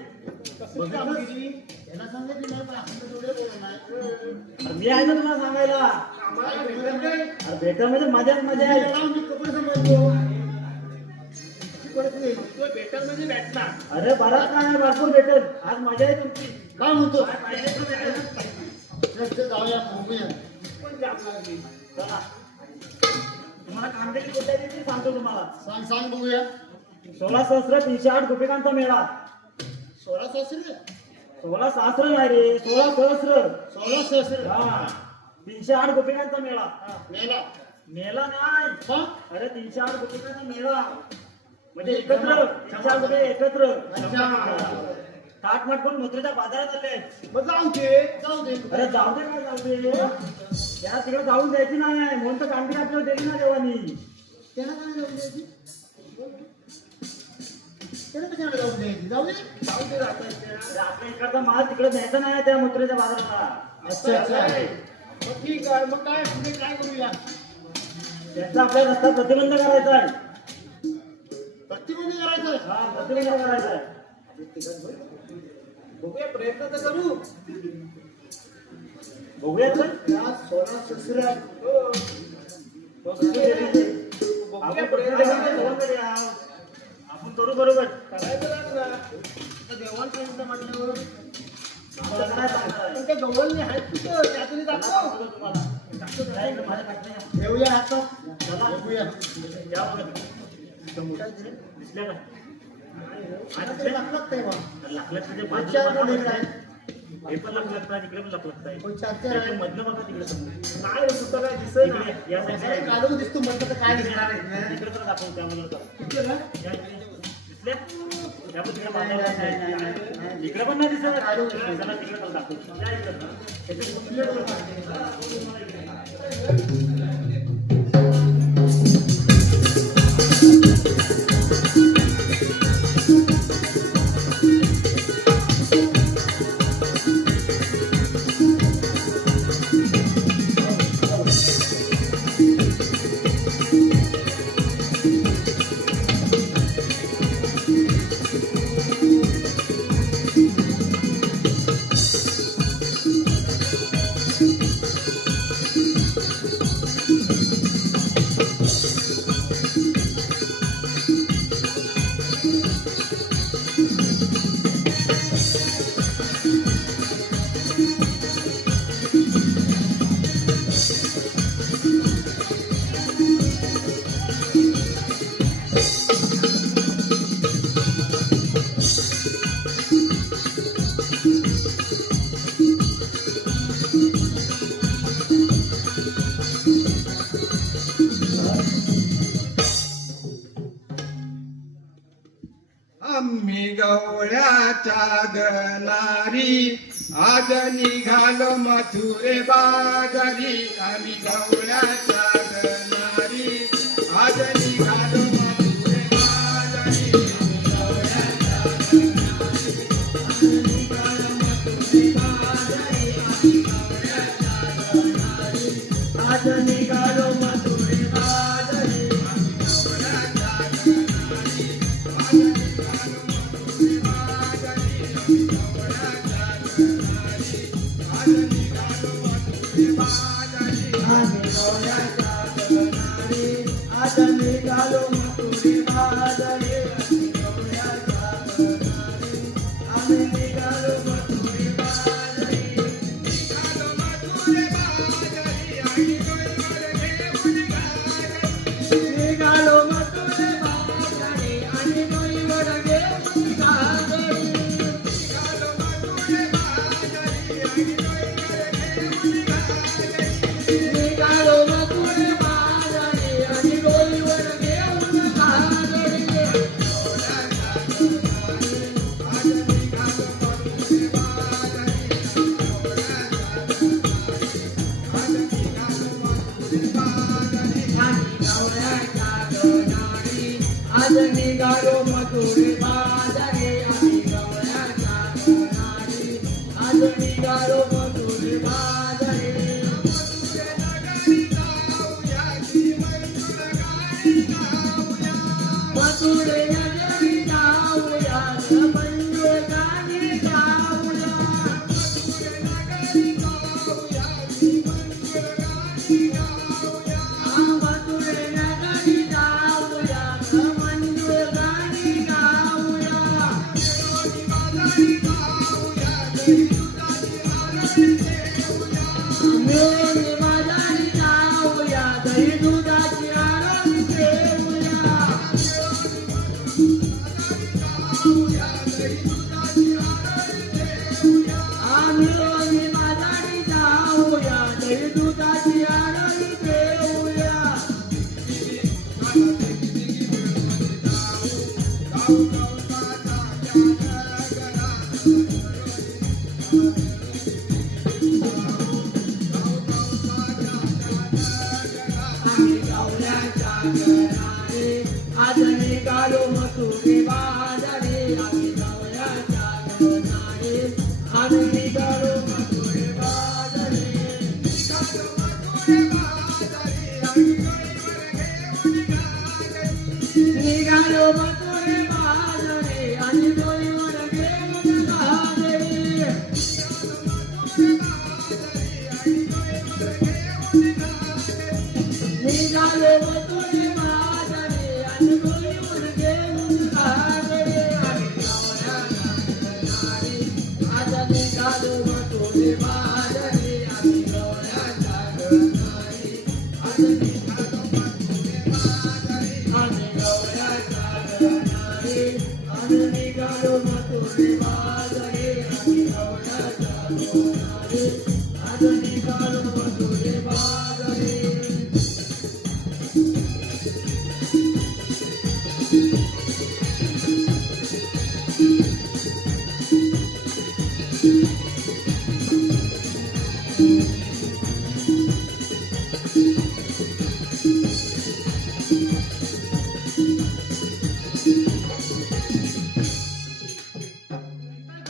कसली कामगिरी? त्याला सांगितलं नाही पण आपण तर थोडे बोलत नाही. अरे मी आहे ना तुला सांगायला आम्हाला भेटत नाही. अरे भेटा म्हणजे मजाच मजा आहे त्याला मी कपडे समजतो परत नाही. तो भेटल म्हणजे भेटणार. अरे बराच काय भरपूर भेटेल आज मजा आहे तुमची काय म्हणतो काय पाहिजे तर भेटेल. चल, जाऊया बघूया पण जाम लागली. चला तुम्हाला कामगिरी कुठे आहे ते सांगतो तुम्हाला सांग सांग बघूया 16,308 गोपिकांचा मेळा 16 सहस्र 16 सहस्र नाही रे 16 सहस्र 16 सहस्र हा 308 गोपिकांचा मेळा मेला मेला नाही हा अरे 308 गोपिकांचा मेळा म्हणजे एकत्र 308 गोपी एकत्र अच्छा ताटमाट करून मथुरेच्या बाजारात आले मग जाऊ दे. जाऊ दे अरे जाऊ दे काय जाऊ दे त्याला तिकडे जाऊन द्यायची नाही म्हणून तर कामगिरी आपल्याला दिली ना देवानी त्याला काय जाऊ द्यायची त्याला कशाला जाऊ द्यायची जाऊ दे जाऊ दे राहता अरे आपल्या इकडचा माल तिकडे द्यायचा नाही त्या मथुरेच्या बाजाराला अच्छा अच्छा मग ठीक आहे. मग काय पुढे काय करूया? त्यांचा आपल्या रस्ता प्रतिबंध करायचा आहे प्रतिबंध करायचं हा प्रतिबंध करायचा आहे बघूया, प्रयत्न तर करू. बघूया तर त्या 16 सहस्र आहे. हो. बघूया बघूया, प्रयत्न करू. आपण करू बरोबर करायचं लागणार. आता देवाला सांगितलं म्हटल्यावर. आम्हाला काय सांगताय? पण त्या गव्हाळणी आहेत कुठं? त्यातून दाखव. सांगतो तुम्हाला या इकडे माझ्या खाली या. ठेवूया हातात बघूया या बघा. दिसल्या का? आता ते लागत नाही बा. लागलं तिथे चार बाजूला कोणी काय? हे पण लागलं लागतं इकडे पण लागलं लागतं कोण चालतं रे? मधलं बघा तिकडे पण. नाही रे, कुठं काय दिसत इकडे या काय साईडला काढून दिसतो म्हणलं तर काय दिसणार आहे इकडे तर दाखवून त्या मला आता. कुठं काय? या इकडे. दिसल्या? या पण तिकडे बाजूला लागलं. इकडे पण नाही दिसत चला तिकडे पण दाखवू या इकडे. गवळ्याच्या गनारी आज निघालो मथुरे बाजारी आम्ही गवळ्याच्या गनारी आज निघालो मथुरे बाजारी आज निघालो मथुरे बाजारी आज निघालो मथुरे बाजारी आम्ही निघालो मथुरे बाजारी निघालो मथुरे बाजारी आणि डोईवर घेऊन गाजरी निघालो मथुरे बाजारी आणि डोईवर घेऊन गाजरी आज निघालो मथुरे बाजारी आम्ही गवळ्याच्या गनारी आज निघालो मथुरे बाजारी मथुरे नगरी जाऊया मंजुळ गाणी गाऊया मथुरे नगरी जाऊया मंजुळ गाणी गाऊया मिळून माझारी जाऊया दही दुधाची आरती देऊया मिळून माझारी जाऊया दही दुधाची आरती देऊया आम्ही गवळ्याच्या गनारी आज निघालो मथुरे बाजारी आम्ही गवळ्याच्या गनारी आज निघालो मथुरे बाजारी निघालो मथुरे बाजारी आणि डोईवर घेऊन गाजरी निघालो मथुरे बाजारी आणि डोईवर घेऊन गाजरी आम्ही गवळ्याच्या गनारी आज निघालो मथुरे बाजारी आम्ही गवळ्याच्या गनारी आज निघालो मथुरे बाजारी आम्ही गवळ्याच्या गनारी आज निघालो मथुरे बाजारी आम्ही गवळ्याच्या गनारी आज निघालो मथुरे बाजारी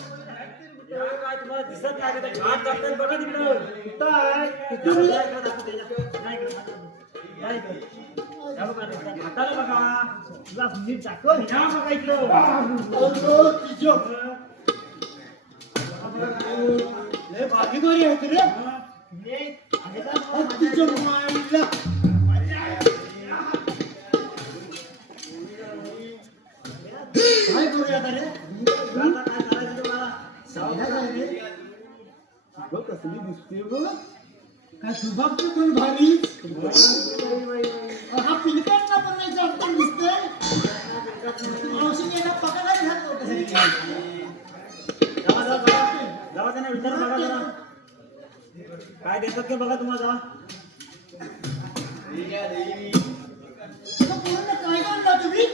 काय तुम्हाला दिसत नाही का? ते घाट जाताना बघा तिकडं. कुठं आहे? या इकडं दाखव त्याच्या. या इकडं. या इकडं. या बघा, त्या घाटाला बघा. तुला नीट दाखव. या बघा इकडं. लय भागीदारी आहे रे हे आहे का? तिच्या माईला काय करूया आता रे आता काय करायचं ते मला? काय रे अगं कसली दिसते बघ काय सुभागचं कोण भारी हा पिलकांना पण नाही जास्त दिसतंय मावशी याला पकडा घात जावा त्यांना विचार बघा जरा. काय देतात ते बघा तुम्हाला. पूर्ण काय करता तुम्ही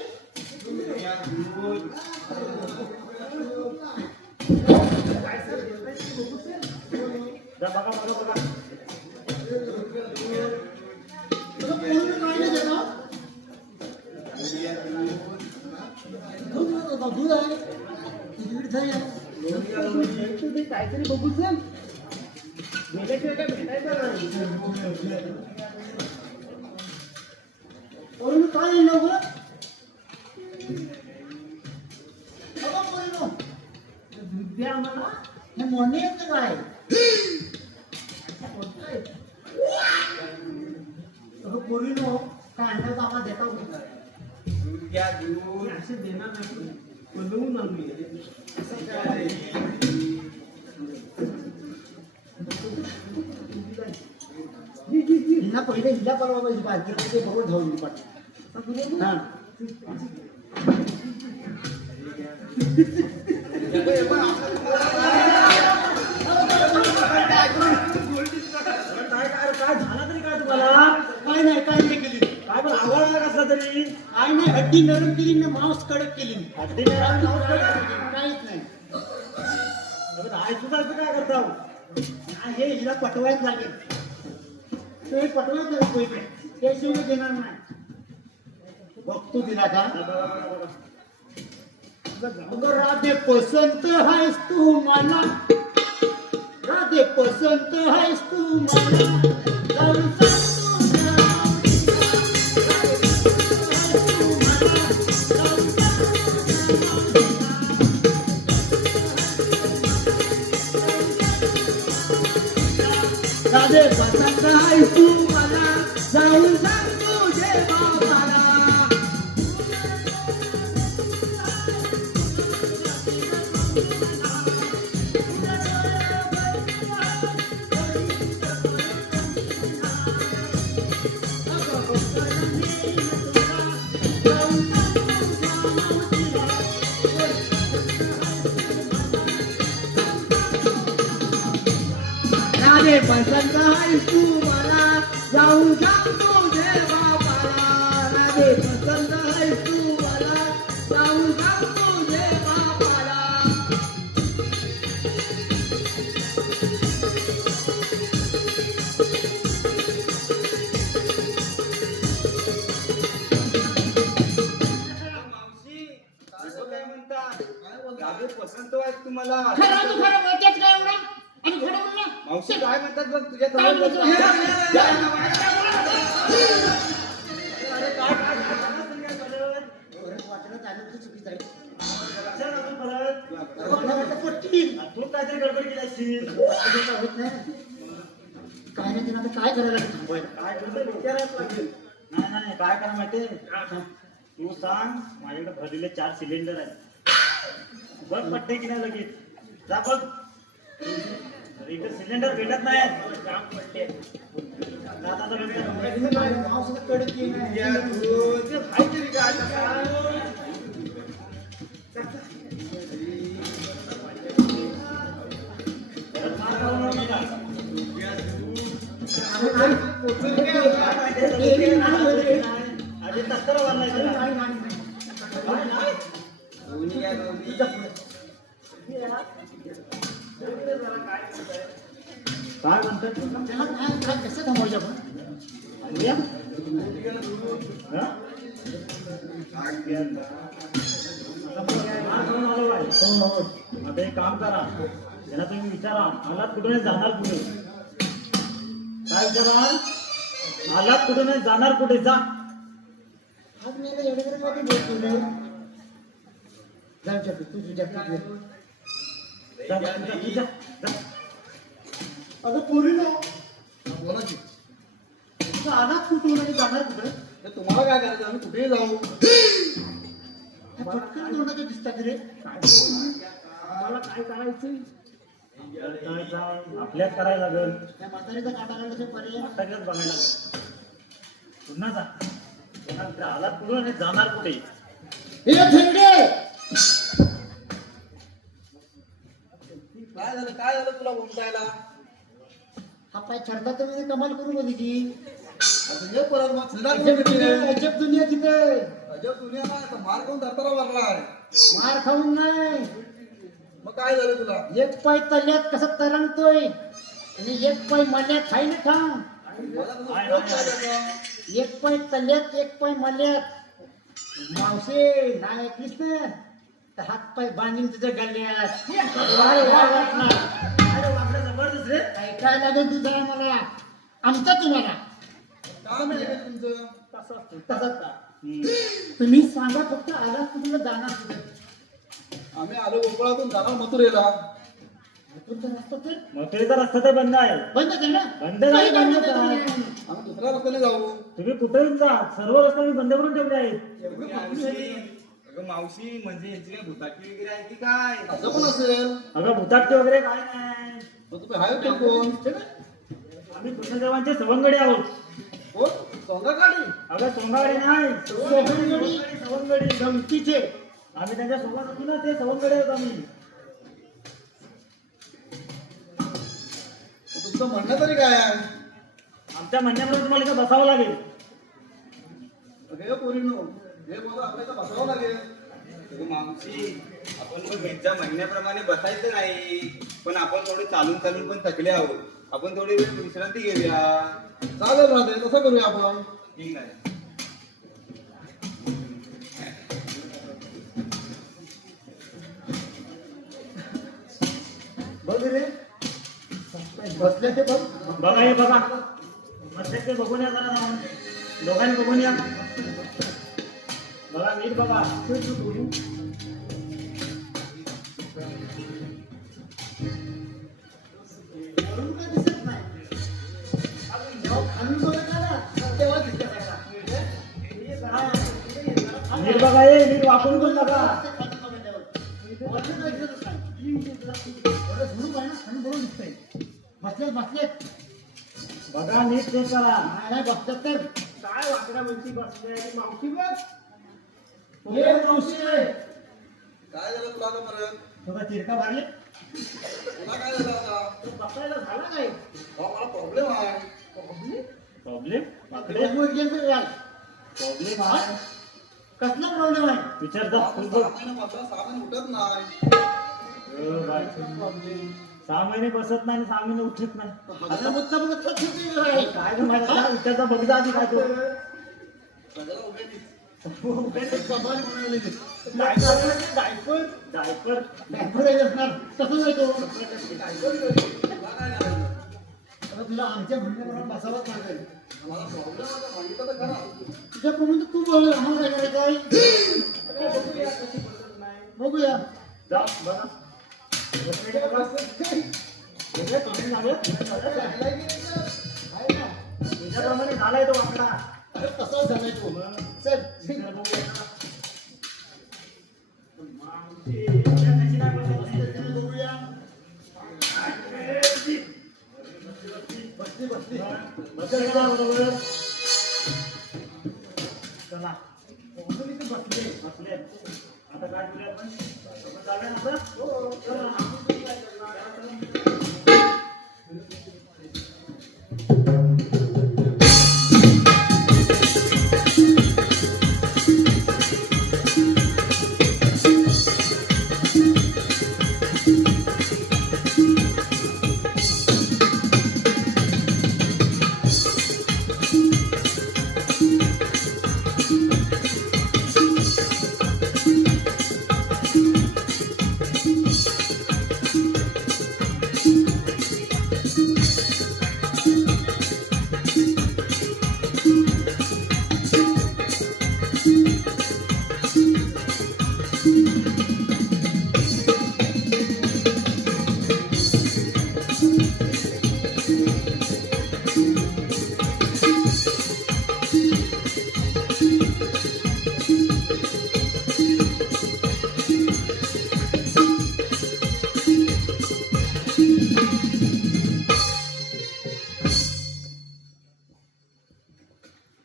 दूध आहे तिकीट झाली तुम्ही काहीतरी बघू चल गेल्याशिवाय काय भेटायचं नाही. पोरीनो काय येईल ना गं? अगं पोरीनो, दूध द्या मला. हे मोने येतं काय? अगं पोरीनो, काय आणलं तर आम्हाला देता होईल. दूध घ्या दूध. असे देणार नाही बोलवून आणली. असं काय? हिला पहिले हिला परवा पाहिजे बाजूला बरोबर धावून पाठ. हा. काय झालं तरी काय तुम्हाला काय नाही काय नाही केली काय पण आवाज कसला तरी काय नाही हड्डी नरम केली ना मांस कडक केली हड्डी नाही मांस कडक केली. काहीच नाही आई सुद्धा काय करता हा, हे हिला पटवायच लागेल ते पटवायच लागेल पैसे त्याशिवाय देणार नाही बघतो तिला का अगं राधे पसंत आहेस तू मला राधे पसंत आहेस तू मला जाऊन सांग तुझ्या राधे पसंत आहेस तू मला जाऊन सांग तुझे बाबाला. राधे पसंत आहेस तू मला जाऊन सांग तुझे बाबाला. राधे पसंत आहेस तू मला जाऊन सांग तुझे बाबाला. मावशी असं काय म्हणतात राधे पसंत आहेत तुम्हाला. खरं तू खरं बोलतेस काय एवढा आणि खरं म्हणलं मावशी काय म्हणतात बघ तुझ्या काय जवळ बोलतो? परत वाटलं चालू की चुकीचं आहे. मला वाटलं पटतील. तू काहीतरी गडबड केली असतील असं होत नाही. काय नाही तिला आता काय करायला लागेल थांबवायला. काय करतो विचारायला लागेल नाही नाही काय करा माहितीये तू सांग माझ्याकडे भरलेले 4 सिलेंडर आहेत बघ पट्टे की नाही लगेच जा बघ इकडे सिलेंडर भेटत नाही मांस कडक केली. घ्या दूध. ते काहीतरी काय आता. अरे तत्तर वाढलाय दोन्ही घ्या दोन्ही. काय म्हणतात त्याला काय काय कसं थांबवायचं आपण? हो हो आता एक काम करा त्यांना तुम्ही विचारा आलात कुठून जाणार कुठे काय विचारा आलात कुठून जाणार कुठे जा आज मी याला एवढं मध्ये बोलतो रे. जाऊ शकतो तू तुझ्या जा, जा, जा, जा. अगं पोरीनो बोला की तुझं अनाथ कुठून आणि जाणार कुठं? तर तुम्हाला काय करायचं आम्ही कुठेही जाऊ. ह्या पटकन तोंडाचं दिसतात रे. मला काय करायचं? काय जा, आपल्याच करायला लागेल त्या म्हातारीचा काटा काढण्याचे पर्याय. सगळंच बघायला लागेल पुन्हा जा त्यांना आलात कुठून आणि जाणार कुठे हे थंडे काय झालं तुला बोलतायला. हा पाय छरता तर मी कमाल करू मध्ये की आता ये परत मग संध्याकाळी अजब भेटूया. दुनिया, अजब दुनिया तिथे अजब दुनिया नाही आता मार कोण धरताना मारलाय. मार खाऊन नाही. मग काय झालं तुला. एक पाय तल्यात कसं तरंगतोय आणि एक पाय मल्यात खाई ना खा. मला तुझं पोट काय झालं? एक पाय तल्यात एक पाय मल्यात. मावशे नाही ऐकलीस ना तर हातपाय बांधून तुझ्या गल्ल्यात अरे बापरे, जबरदस्त रे. काय लागेल तुझा मला आमचा तुम्हाला काम आहे का तुमचं? तसंच का? तुम्ही सांगा फक्त आला तुम्हाला जाणार कुठे आम्ही आलो गोकुळातून जाणार मथुरेला. तुमचा रस्ता तर मथुरेचा रस्ता तर बंद आहे. बंद कर ना बंद नाही, काही बंद करा. आम्ही दुसऱ्या रस्त्याने जाऊ. तुम्ही कुठेही जा, सर्व रस्ते मी बंद करून ठेवले आहेत. अगं मावशी म्हणजे यांची काय भुताटकी वगैरे आहे की काय? असं पण असेल. अगं भूताटके वगैरे काय नाही. मग तुम्ही हाय तर कोण? आम्ही कृष्णदेवांचे सवंगडी आहोत. कोण? सोंगाकाठी? अगं सोंगाडी नाही, सवंगडी. सवंगडी. गमतीचे आम्ही त्यांच्या सोबत होतो ना, ते सवंगडी आहोत आम्ही. तुमचं म्हणणं तरी काय आहे? आमच्या म्हणण्यामुळे तुम्हाला इथं बसावं लागेल. हे पोरींनो, हे मला आपल्याला बसावं लागेल. अगं मावशी, आपण मग यांच्या म्हणण्याप्रमाणे बसायचं नाही, पण आपण थोडे चालून चालून पण थकले आहोत. आपण थोडी वेळ विश्रांती घेऊया. चालेल राहते, तसं करूया आपण. ठीक आहे. बघ रे बसले ते बघ बघा हे बघा, मस्त ते बघून या जरा जाऊन. दोघांनी बघून या. बघा नीट बघा. वरून काय दिसत नाही जेव्हा खाली बघत आला तेव्हा दिसत आता. नीट बघा, हे नीट वापरून पण बघा. बसलेत बसलेत बघा नीट चेक करा. नाही बसतात तर काय वाकडा म्हणती बसले मावशी बघ. हे मावशी काय झालं तुला आता परत? थोडा चिरका भरले तुला काय झालं आता? बसायला झाला काय अहो, मला प्रॉब्लेम आहे. प्रॉब्लेम? प्रॉब्लेम आहे. कसला प्रॉब्लेम आहे विचार जा. आपण तू बघ. 6 महिने बसला, 6 महिने उठत नाही. बाय. 6 महिने बसत नाही आणि 6 महिने उठत नाही. आता मुद्दा बघत आहे काय गं माझ्या काय विचार जा, बघ जा आधी काय तो. सगळं उभे कमाल म्हणाले डायपर डायपर डायपर असणार तसंच आहे तो आता तुला आमच्या म्हणण्याप्रमाणे बसावंच लागेल मला प्रॉब्लेम होता, सांगितलं तर खरं. तुझ्याप्रमाणे तू बोल आम्हाला काय करायचं बघूया जा बघा. तुझ्याप्रमाणे झालाय तो वाकडा. अरे तसाच झालाय तो चल बघूया बसली बसली बरोबर. चला बसले बसले. आता काय करूया आपण? आपण जाऊया ना आता? चला.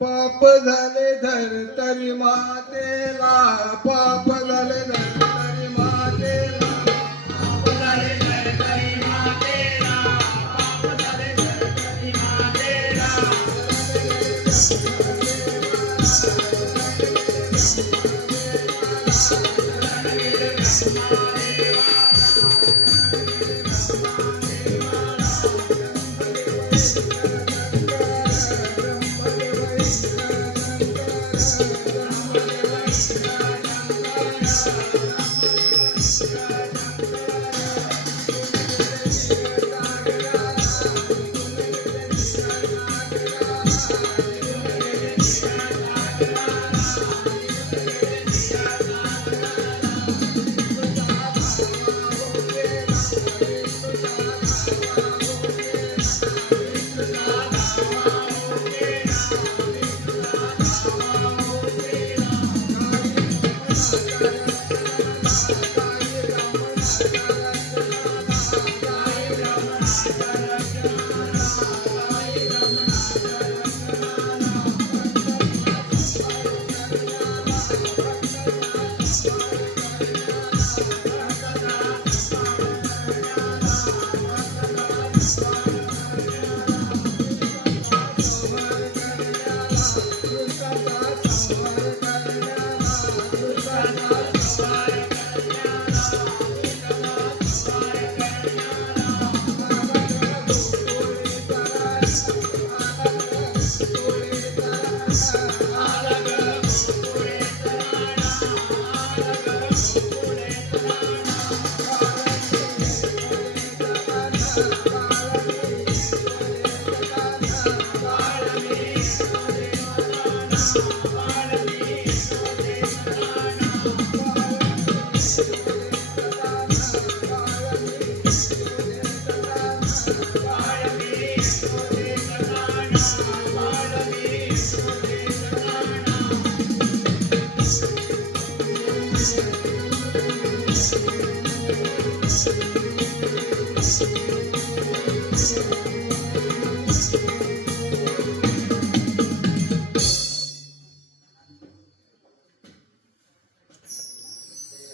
पाप झाले धर तरी मातेला, पाप झाले धर तरी मातेला, पाप झाले धर तरी मातेला, पाप झाले धर तरी मातेला.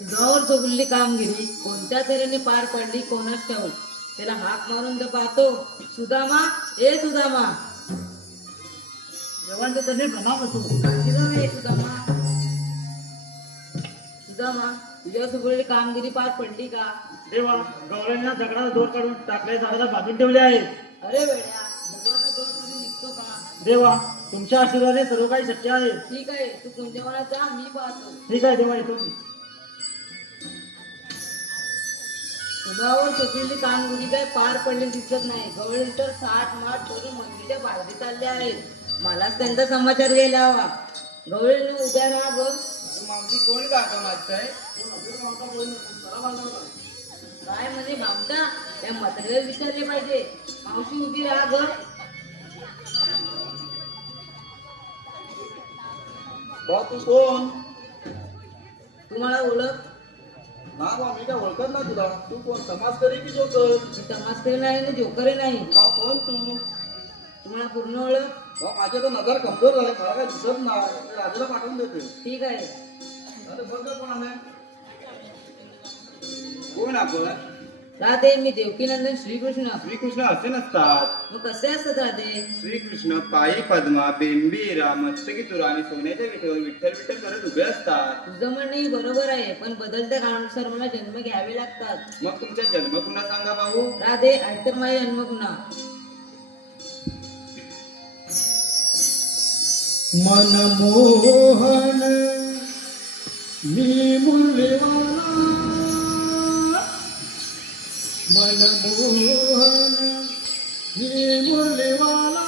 गौर चोगली कामगिरी कोणत्या तऱ्हेने पार पडली कोणास ठाऊक. त्याला हाक मारून तर पाहतो. सुदामा, ए सुदामा. जेवण तर नाही घमा बसू. किरण आहे सुदामा. सुदामा, तुझ्या चोगली कामगिरी पार पडली का? देवा, गवळ्यांना दगडाचा दोर काढून टाकल्या झाडाला बांधून ठेवले आहे. अरे वेड्या, दगडाचा दोर कधी निघतो का? देवा, तुमच्या आशीर्वादाने सर्व काही शक्य आहे. ठीक आहे, तू कोणत्या मनात जा, मी पाहतो. ठीक आहे देवा, येतो मी. सुदावर चोगली कामगिरी काय पार पडले दिसत नाही. गवळी तर 60 माठ करून मंदिराच्या बाहेर चालले आहेत. मलाच त्यांचा समाचार घ्यायला हवा. गवळीने उद्या राहा बघ. मावशी कोण काका माझं काय म्हणजे मामता, त्या म्हाताऱ्याला विचारले पाहिजे. मावशी उभी राहा ग. बा तू कोण? तुम्हाला ओळख? ना बा मी काय ओळखत ना तुला. तू कोण, समाज करी की जोकर? मी तमासकरी नाही ना जोकरी नाही. बा कोण तू? तुम्हाला पूर्ण ओळख? बा माझ्या तर नजर कमजोर झाले, मला काय दिसत नाही. राजूला पाठवून देते. ठीक आहे. अरे बघ कोण आले. कोण आपण? राधे, मी देवकीनंदन श्रीकृष्ण. श्रीकृष्ण असे नसतात. मग कसे असतात राधे? श्रीकृष्ण पायी पद्मा, बेंबीरा, मस्तकी तुरा आणि सोन्याच्या विठेवर विठ्ठल विठ्ठल करत उभे असतात. तुझं म्हणणंही बरोबर आहे, पण बदलत्या काळानुसार मला जन्म घ्यावे लागतात. मग तुमचा जन्म पुन्हा सांगा भाऊ. राधे, ऐकतर माझा जन्म पुन्हा. मनमोहन मी मूल्यवाना, मनमोहन मी मूल्यवाना,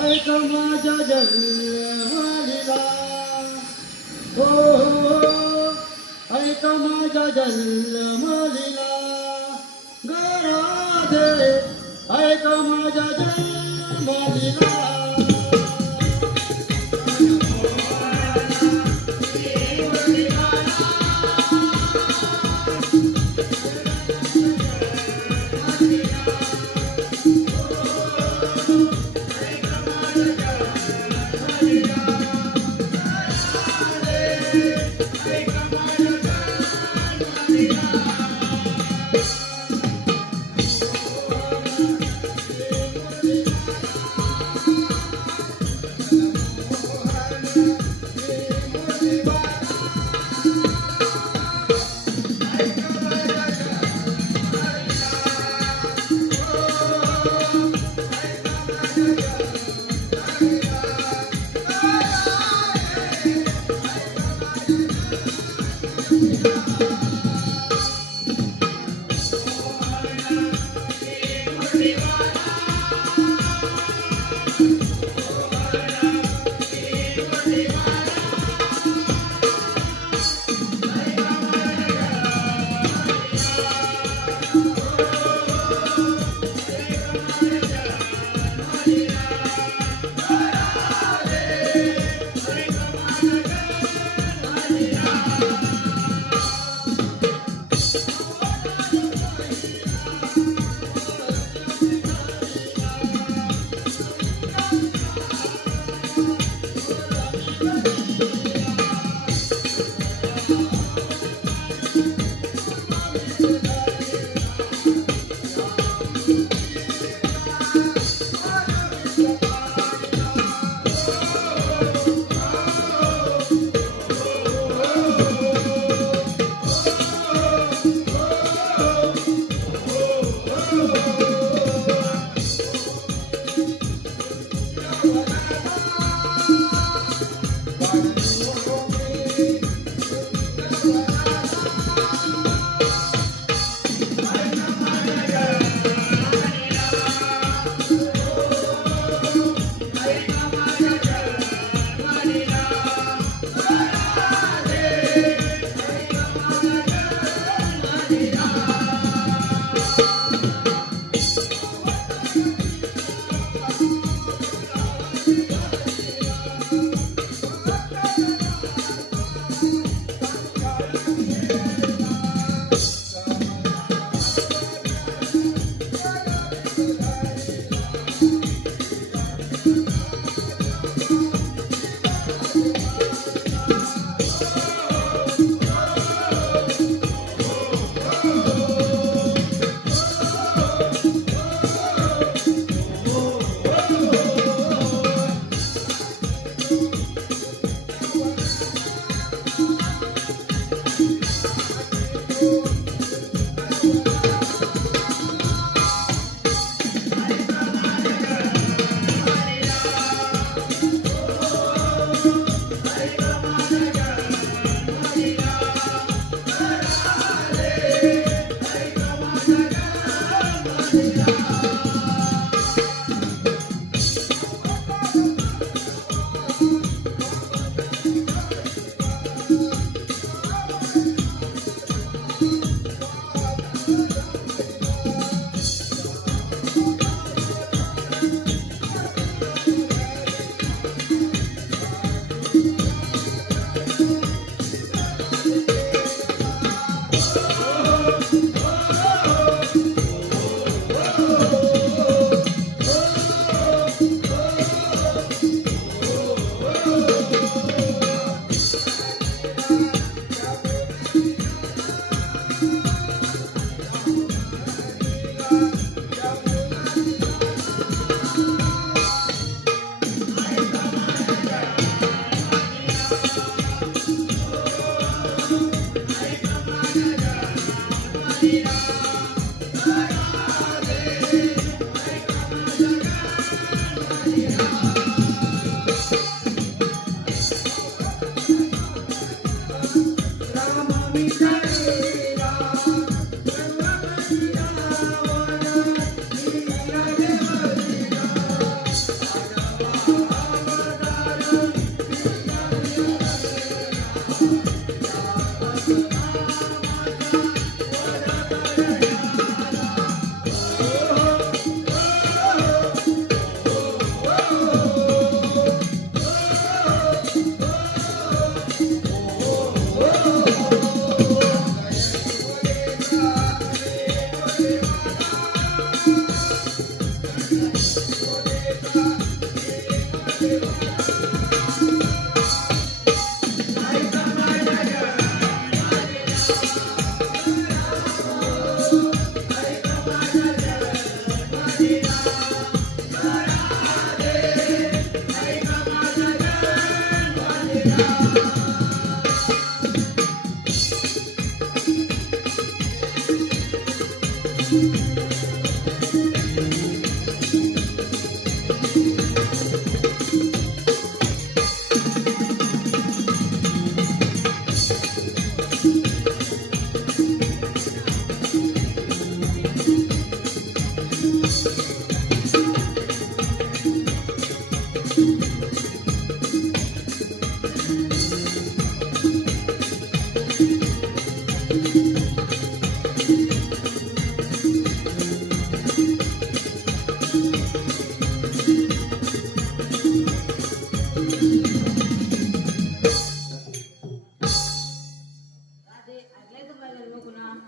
ऐक माझ्या जन्मलीला, हो ऐक माझ्या जन्मलीला, ग राधे ऐक माझ्या जन्मलीला. देवा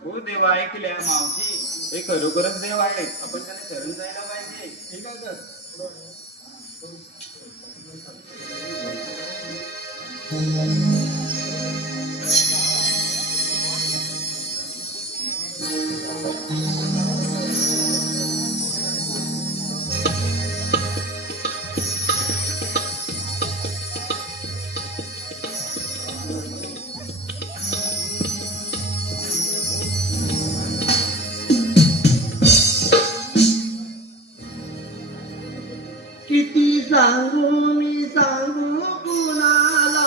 हो देवा ऐकल्या मावशी हे खरोखरच देव आहे आपण त्याला शरण जायला पाहिजे. ठीक आहे तर किती सांगू मी सांगू कुणाला,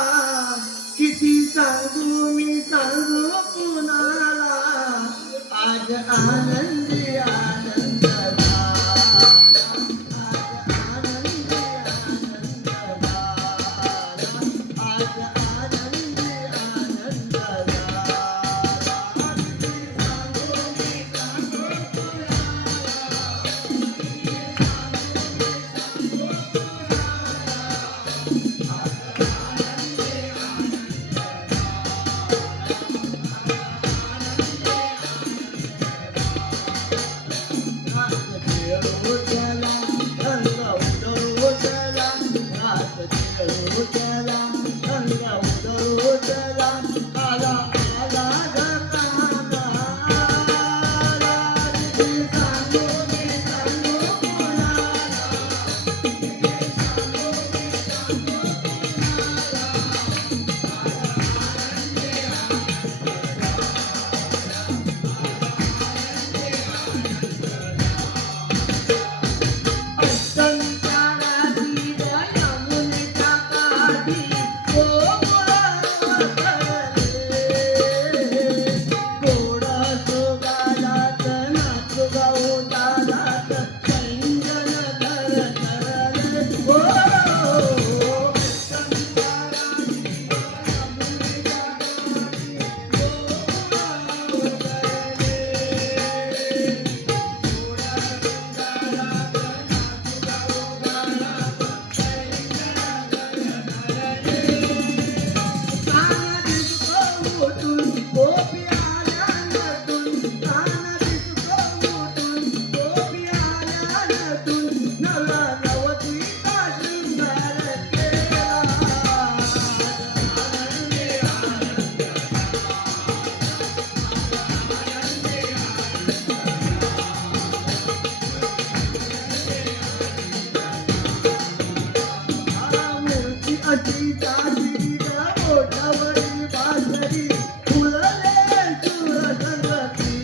काठी ग बोटावरील बासरी फुलले सुर संगती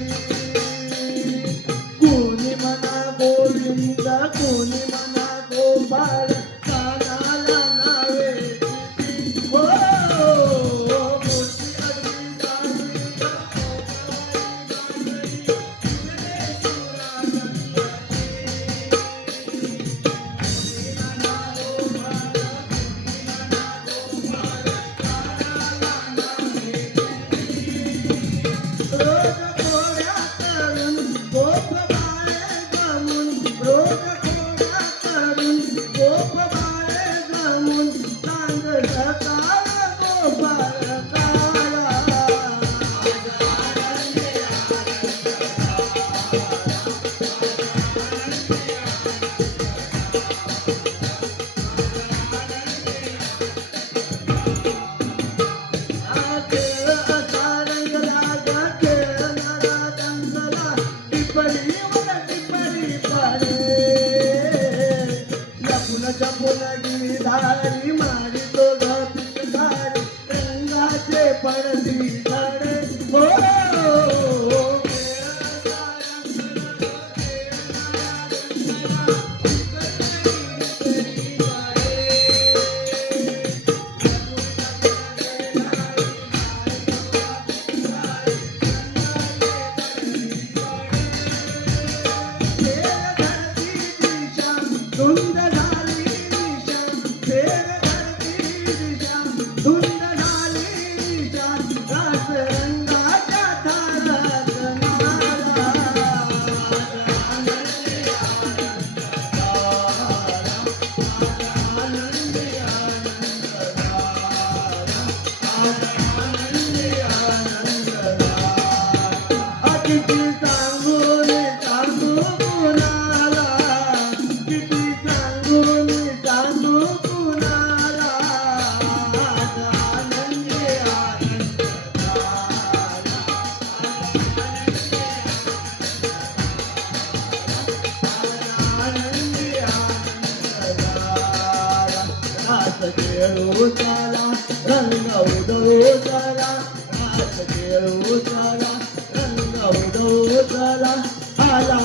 कोणी म्हणा गोविंद कोणी म्हणा गोपाळ कानाला नावे हो मूर्ती अगदी चांगली ग रोज कोड्या करून गोप बाळे गमून रोज कोड्या करून गोप बाळे गमून सांग सकाळ गोपाळ काळा खेळ असा रंगला ग खेळणारा रंगला टिपडीवर टिपडी पडे लपून चपून गिरधारी मारी तो ग पिचकारी रंगाचे पडती झाडे हो खेळ धरती दिशा धुंद झाली दिशा फेर धरती दिशा धुंद झाली दिशा रास रंगाच्या थारात नाला किती सांगून सांगू कुणाला किती सांगून सांगू कुणाला आनंदी आनंद आनंदी आनंद रास खेळू चला रंग उडवू चला रास खेळू चला रंग उडवू चला आला